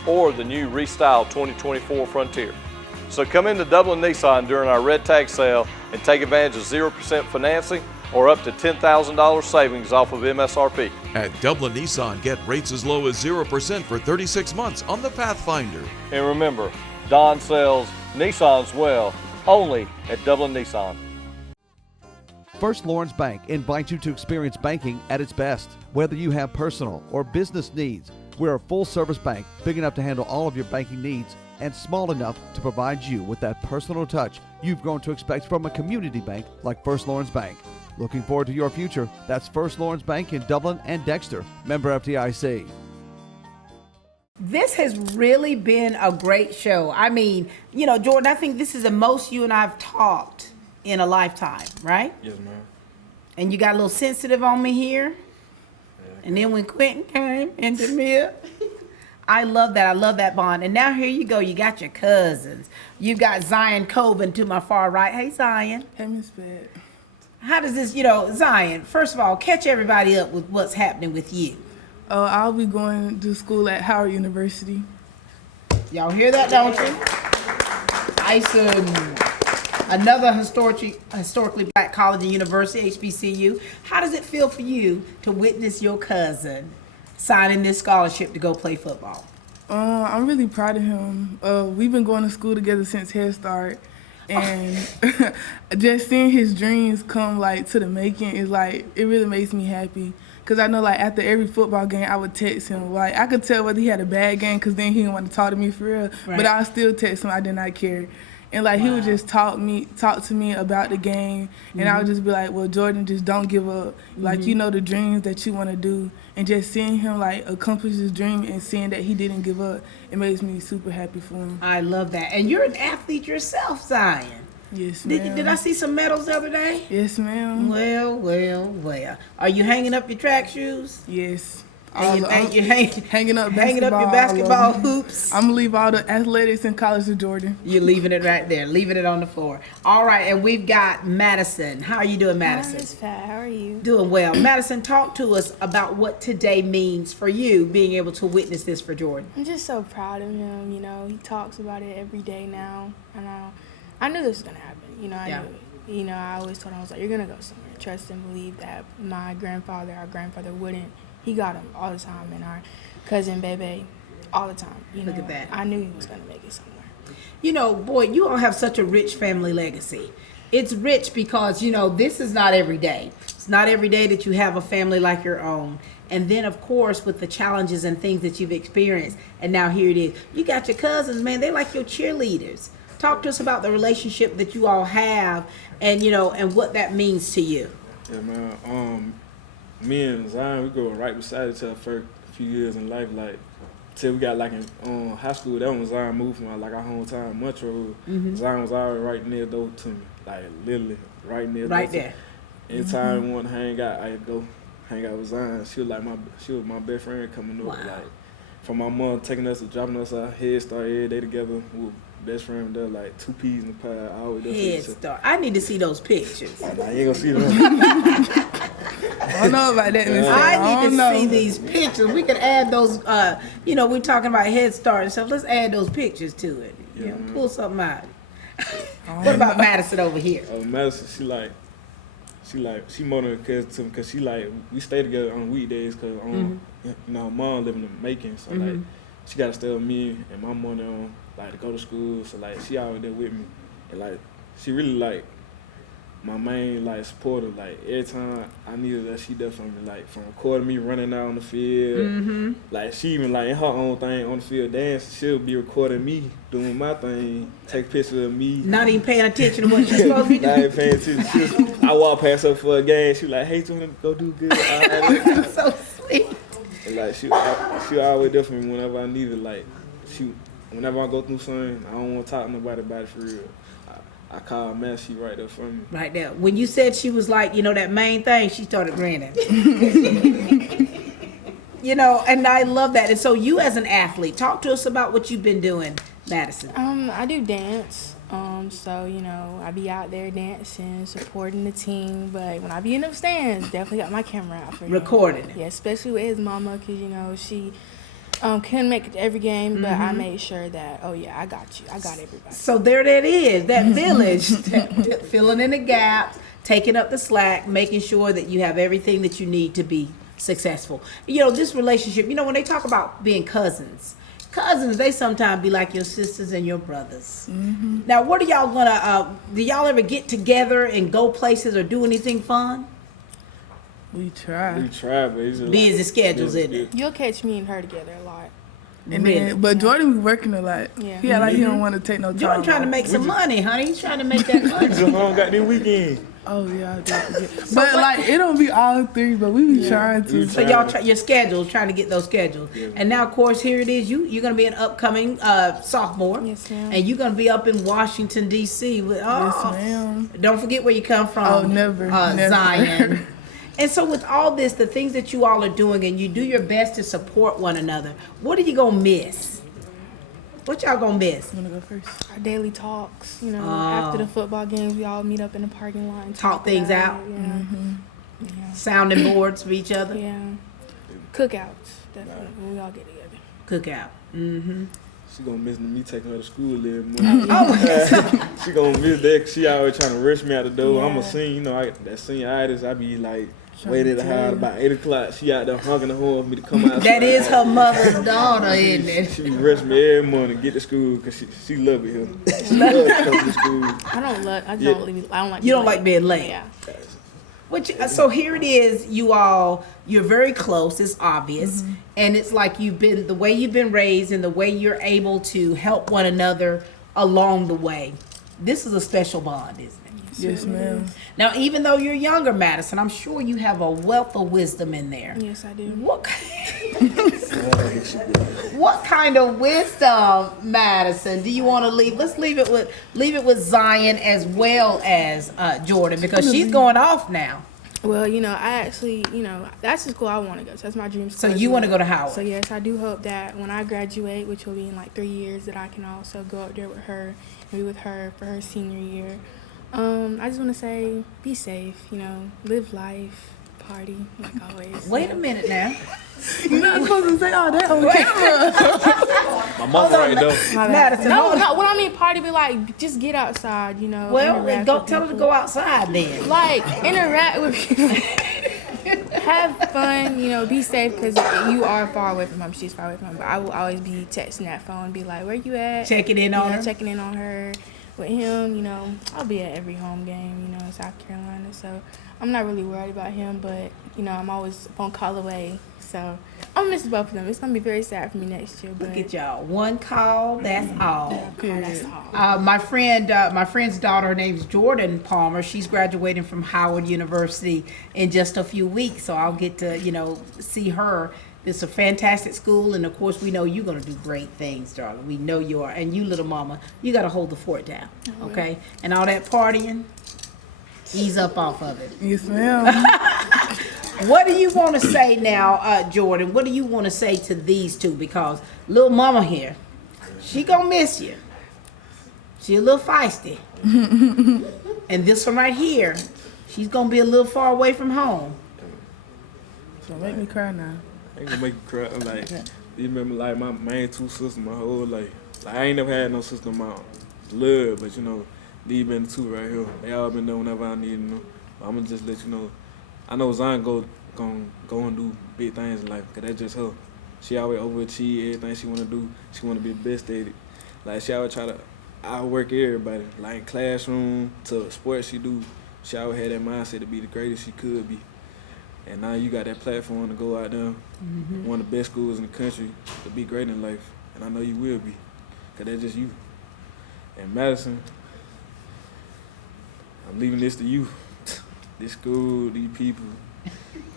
or the new restyled 2024 Frontier. So come into Dublin Nissan during our red tag sale and take advantage of 0% financing or up to $10,000 savings off of MSRP. At Dublin Nissan, get rates as low as 0% for 36 months on the Pathfinder. And remember, Don sells Nissans well, only at Dublin Nissan. First Lawrence Bank invites you to experience banking at its best. Whether you have personal or business needs, we're a full-service bank big enough to handle all of your banking needs and small enough to provide you with that personal touch you've grown to expect from a community bank like First Lawrence Bank. Looking forward to your future. That's First Lawrence Bank in Dublin and Dexter. Member FDIC. This has really been a great show. I mean, you know, Jordan, I think this is the most you and I have talked in a lifetime, right? Yes, ma'am. And you got a little sensitive on me here. And then when Quentin came and Jameer, I love that. I love that bond. And now here you go. You got your cousins. You got Zion Coven to my far right. Hey, Zion. Hey, Miss Bed. How does this, you know, Zion, first of all, catch everybody up with what's happening with you. I'll be going to school at Howard University. Y'all hear that, don't you? Ison. Another historically black college and university, HBCU. How does it feel for you to witness your cousin signing this scholarship to go play football? I'm really proud of him. We've been going to school together since Head Start, and just seeing his dreams come like to the making is like, it really makes me happy. Cause I know like after every football game I would text him. Like I could tell whether he had a bad game, cause then he didn't want to talk to me for real. Right. But I still text him. I did not care. And like he would just talk to me about the game, and I would just be like, well, Jordan, just don't give up. Like, you know the dreams that you want to do, and just seeing him like accomplish his dream and seeing that he didn't give up, it makes me super happy for him. I love that. And you're an athlete yourself, Zion. Yes, ma'am. Did I see some medals the other day? Yes, ma'am. Well. Are you hanging up your track shoes? Yes. Hanging up your basketball hoops. I'm gonna leave all the athletics in college to Jordan. You're leaving it right there, leaving it on the floor. All right, and we've got Madison. How are you doing, Madison? Hi, Miss Pat. How are you? Doing well. Madison, talk to us about what today means for you, being able to witness this for Jordan. I'm just so proud of him. You know, he talks about it every day now, and I knew this was gonna happen. You know, I knew it. You know, I always told him, I was like, you're gonna go somewhere. Trust and believe that our grandfather wouldn't. He got him all the time, and our cousin Bebe all the time. You know, look at that. I knew he was going to make it somewhere. You know, boy, you all have such a rich family legacy. It's rich because, you know, this is not every day. It's not every day that you have a family like your own. And then, of course, with the challenges and things that you've experienced, and now here it is. You got your cousins, man. They're like your cheerleaders. Talk to us about the relationship that you all have and, you know, and what that means to you. Yeah, man. Me and Zion, we go right beside each other for a few years in life. Like, till we got like in high school, that when Zion moved from like our hometown, Montreal. Zion was already right near the door to me, like literally right near. Right there. Anytime we want to hang out, I'd go hang out with Zion. She was my best friend coming up. Wow. Like, from my mom taking us and dropping us our Head Start every day together. We were best friend there, like 2 peas in the pie. I always Head Start. I need to see those pictures. Nah, you ain't gonna see them. I don't know about that, Miss. I need to see these pictures. We could add those, you know, we're talking about Head Start and stuff. Let's add those pictures to it. Yeah, you know, pull something out. What about Madison over here? Madison, she more than a cousin to me because she like, we stay together on weekdays because you know, her mom living in Macon, so like, she got to stay with me and my mother on, like, to go to school, so like, she always there with me, and like, she really like my main like supporter. Like every time I needed that, she there for me. Like from recording me running out on the field. Like she even like in her own thing on the field dance, she'll be recording me doing my thing, take pictures of me. Not even paying attention to what she's supposed to be doing. Not even paying attention. I walk past her for a game. She like, hey, Jordan, go do good. So sweet. And like she always there for me whenever I needed. Like she whenever I go through something, I don't want to talk to nobody about it for real. I call Matt, she right there for me. Right there. When you said she was like, that main thing, she started grinning. And I love that. And so you as an athlete, talk to us about what you've been doing, Madison. I do dance. So, I be out there dancing, supporting the team. But when I be in them stands, definitely got my camera out for him. Recording it. Yeah, especially with his mama, because, she couldn't make it to every game, but I made sure that, I got you. I got everybody. So there that is, that village, that filling in the gaps, taking up the slack, making sure that you have everything that you need to be successful. This relationship, when they talk about being cousins, they sometimes be like your sisters and your brothers. Now, what are y'all gonna, do y'all ever get together and go places or do anything fun? We try, but it's busy schedules, isn't it? You'll catch me and her together a lot. And then, but Jordan be working a lot. Yeah. He like he don't want to take no time. Jordan trying to make some money, honey. He's trying to make that money. Just home got this weekend. Oh yeah, I did. But like it don't be all three, but we be trying to. So y'all your schedules, trying to get those schedules. Yeah. And now, of course, here it is. You're gonna be an upcoming sophomore. Yes, ma'am. And you're gonna be up in Washington D.C. with Yes, ma'am. Don't forget where you come from. Oh, never. Zion. And so with all this, the things that you all are doing, and you do your best to support one another, what are you gonna miss? What y'all gonna miss? I'm gonna go first. Our daily talks, after the football games, we all meet up in the parking lot and talk things out. Yeah. Sounding boards for each other. Yeah. Cookouts, definitely. We all get together. Cookout. She gonna miss me taking her to school every morning. She gonna miss that 'cause she always trying to rush me out the door. I'm a senior, that senioritis. I be like waiting at the house about 8 o'clock. She out there honking the horn for me to come outside. That is her mother's daughter, isn't it? She be rushing me every morning to get to school because she love it here. She love coming to school. I don't like. You don't like being late. Yeah. So here it is, you're very close, it's obvious, and it's like the way you've been raised and the way you're able to help one another along the way. This is a special bond, isn't it? Yes, ma'am. Now, even though you're younger, Madison, I'm sure you have a wealth of wisdom in there. Yes, I do. What kind of wisdom, Madison, do you want to leave? Let's leave it with Zion as well as Jordan, because she's going off now. Well, I actually, that's the school I want to go to. That's my dream school. So you want to go to Howard? So yes, I do hope that when I graduate, which will be in like 3 years, that I can also go up there with her and be with her for her senior year. I just want to say, be safe, live life, party, like always. Wait a minute now. You're not supposed to say all that on camera. My mama right there. Madison, no, when I mean party, be like, just get outside, Well, tell her to go outside then. Like, interact with people. Have fun, be safe, because you are far away from home. She's far away from home. But I will always be texting that phone, be like, where you at? Checking in on her. Checking in on her. With him, I'll be at every home game, in South Carolina. So I'm not really worried about him, but, I'm always a phone call away. So I'm gonna miss both of them. It's gonna be very sad for me next year. But look at y'all. One call, that's all. That's all. My friend's daughter, her name's Jordan Palmer. She's graduating from Howard University in just a few weeks. So I'll get to, see her. It's a fantastic school, and of course, we know you're going to do great things, darling. We know you are. And you, little mama, you got to hold the fort down, okay? And all that partying, ease up off of it. Yes, ma'am. What do you want to say now, Jordan? What do you want to say to these two? Because little mama here, she going to miss you. She a little feisty. And this one right here, she's going to be a little far away from home. Don't make me cry now. I ain't gonna make you cry. Like, you remember, like, my main two sisters my whole life. Like, I ain't never had no sister in my blood, but, these been the two right here. They all been there whenever I need them. But I'm gonna just let you know. I know Zion gonna go and do big things in life, because that's just her. She always overachieve everything she wanna do. She wanna be the best at it. Like, she always try to outwork everybody. Like, in classroom, to sports she do. She always had that mindset to be the greatest she could be. And now you got that platform to go out there, one of the best schools in the country, to be great in life. And I know you will be, because that's just you. And Madison, I'm leaving this to you. This school, these people.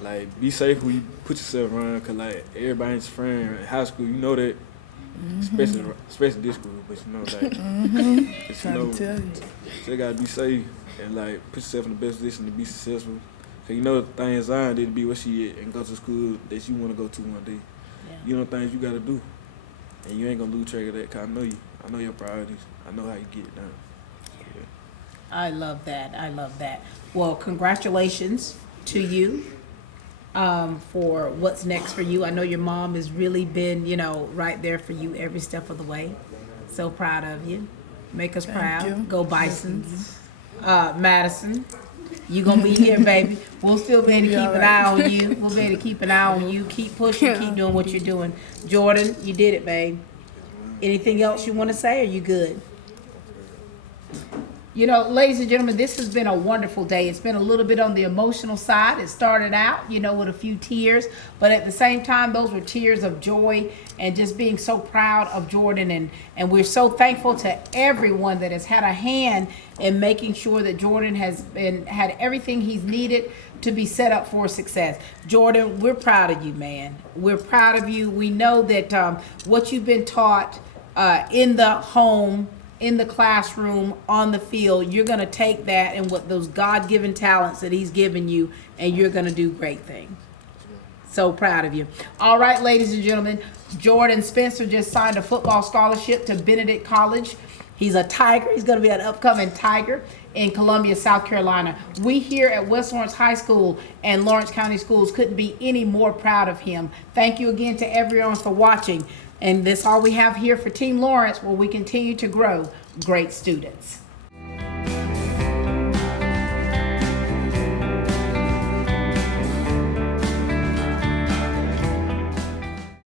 Like, be safe who you put yourself around, because, like, everybody ain't your friend. In high school, you know that. especially this school. But you know, like, but, you know, you gotta be safe and like put yourself in the best position to be successful. Cause you know things Zion did to be where she at and go to school that you want to go to one day. Yeah. You know things you gotta do, and you ain't gonna lose track of that. Cause I know you. I know your priorities. I know how you get it done. I love that. I love that. Well, congratulations to you for what's next for you. I know your mom has really been, you know, right there for you every step of the way. So proud of you. Make us proud. you. Go Bisons. Madison, you gonna be here, baby. We'll still be able to keep an eye on you. We'll be able to keep an eye on you. Keep pushing. Keep doing what you're doing. Jordan, you did it, babe. Anything else you want to say? Or you good? You know, ladies and gentlemen, this has been a wonderful day. It's been a little bit on the emotional side. It started out, you know, with a few tears, but at the same time, those were tears of joy and just being so proud of Jordan. And we're so thankful to everyone that has had a hand in making sure that Jordan has had everything he's needed to be set up for success. Jordan, we're proud of you, man. We're proud of you. We know that what you've been taught in the home, in the classroom, on the field, you're going to take that and what those God-given talents that he's given you, and you're going to do great things. So proud of you. All right, ladies and gentlemen, Jordan Spencer just signed a football scholarship to Benedict College. He's a Tiger. He's going to be an upcoming Tiger in Columbia, South Carolina. We here at West Lawrence High School and Lawrence County Schools couldn't be any more proud of him. Thank you again to everyone for watching. And that's all we have here for Team Lawrence, where we continue to grow great students.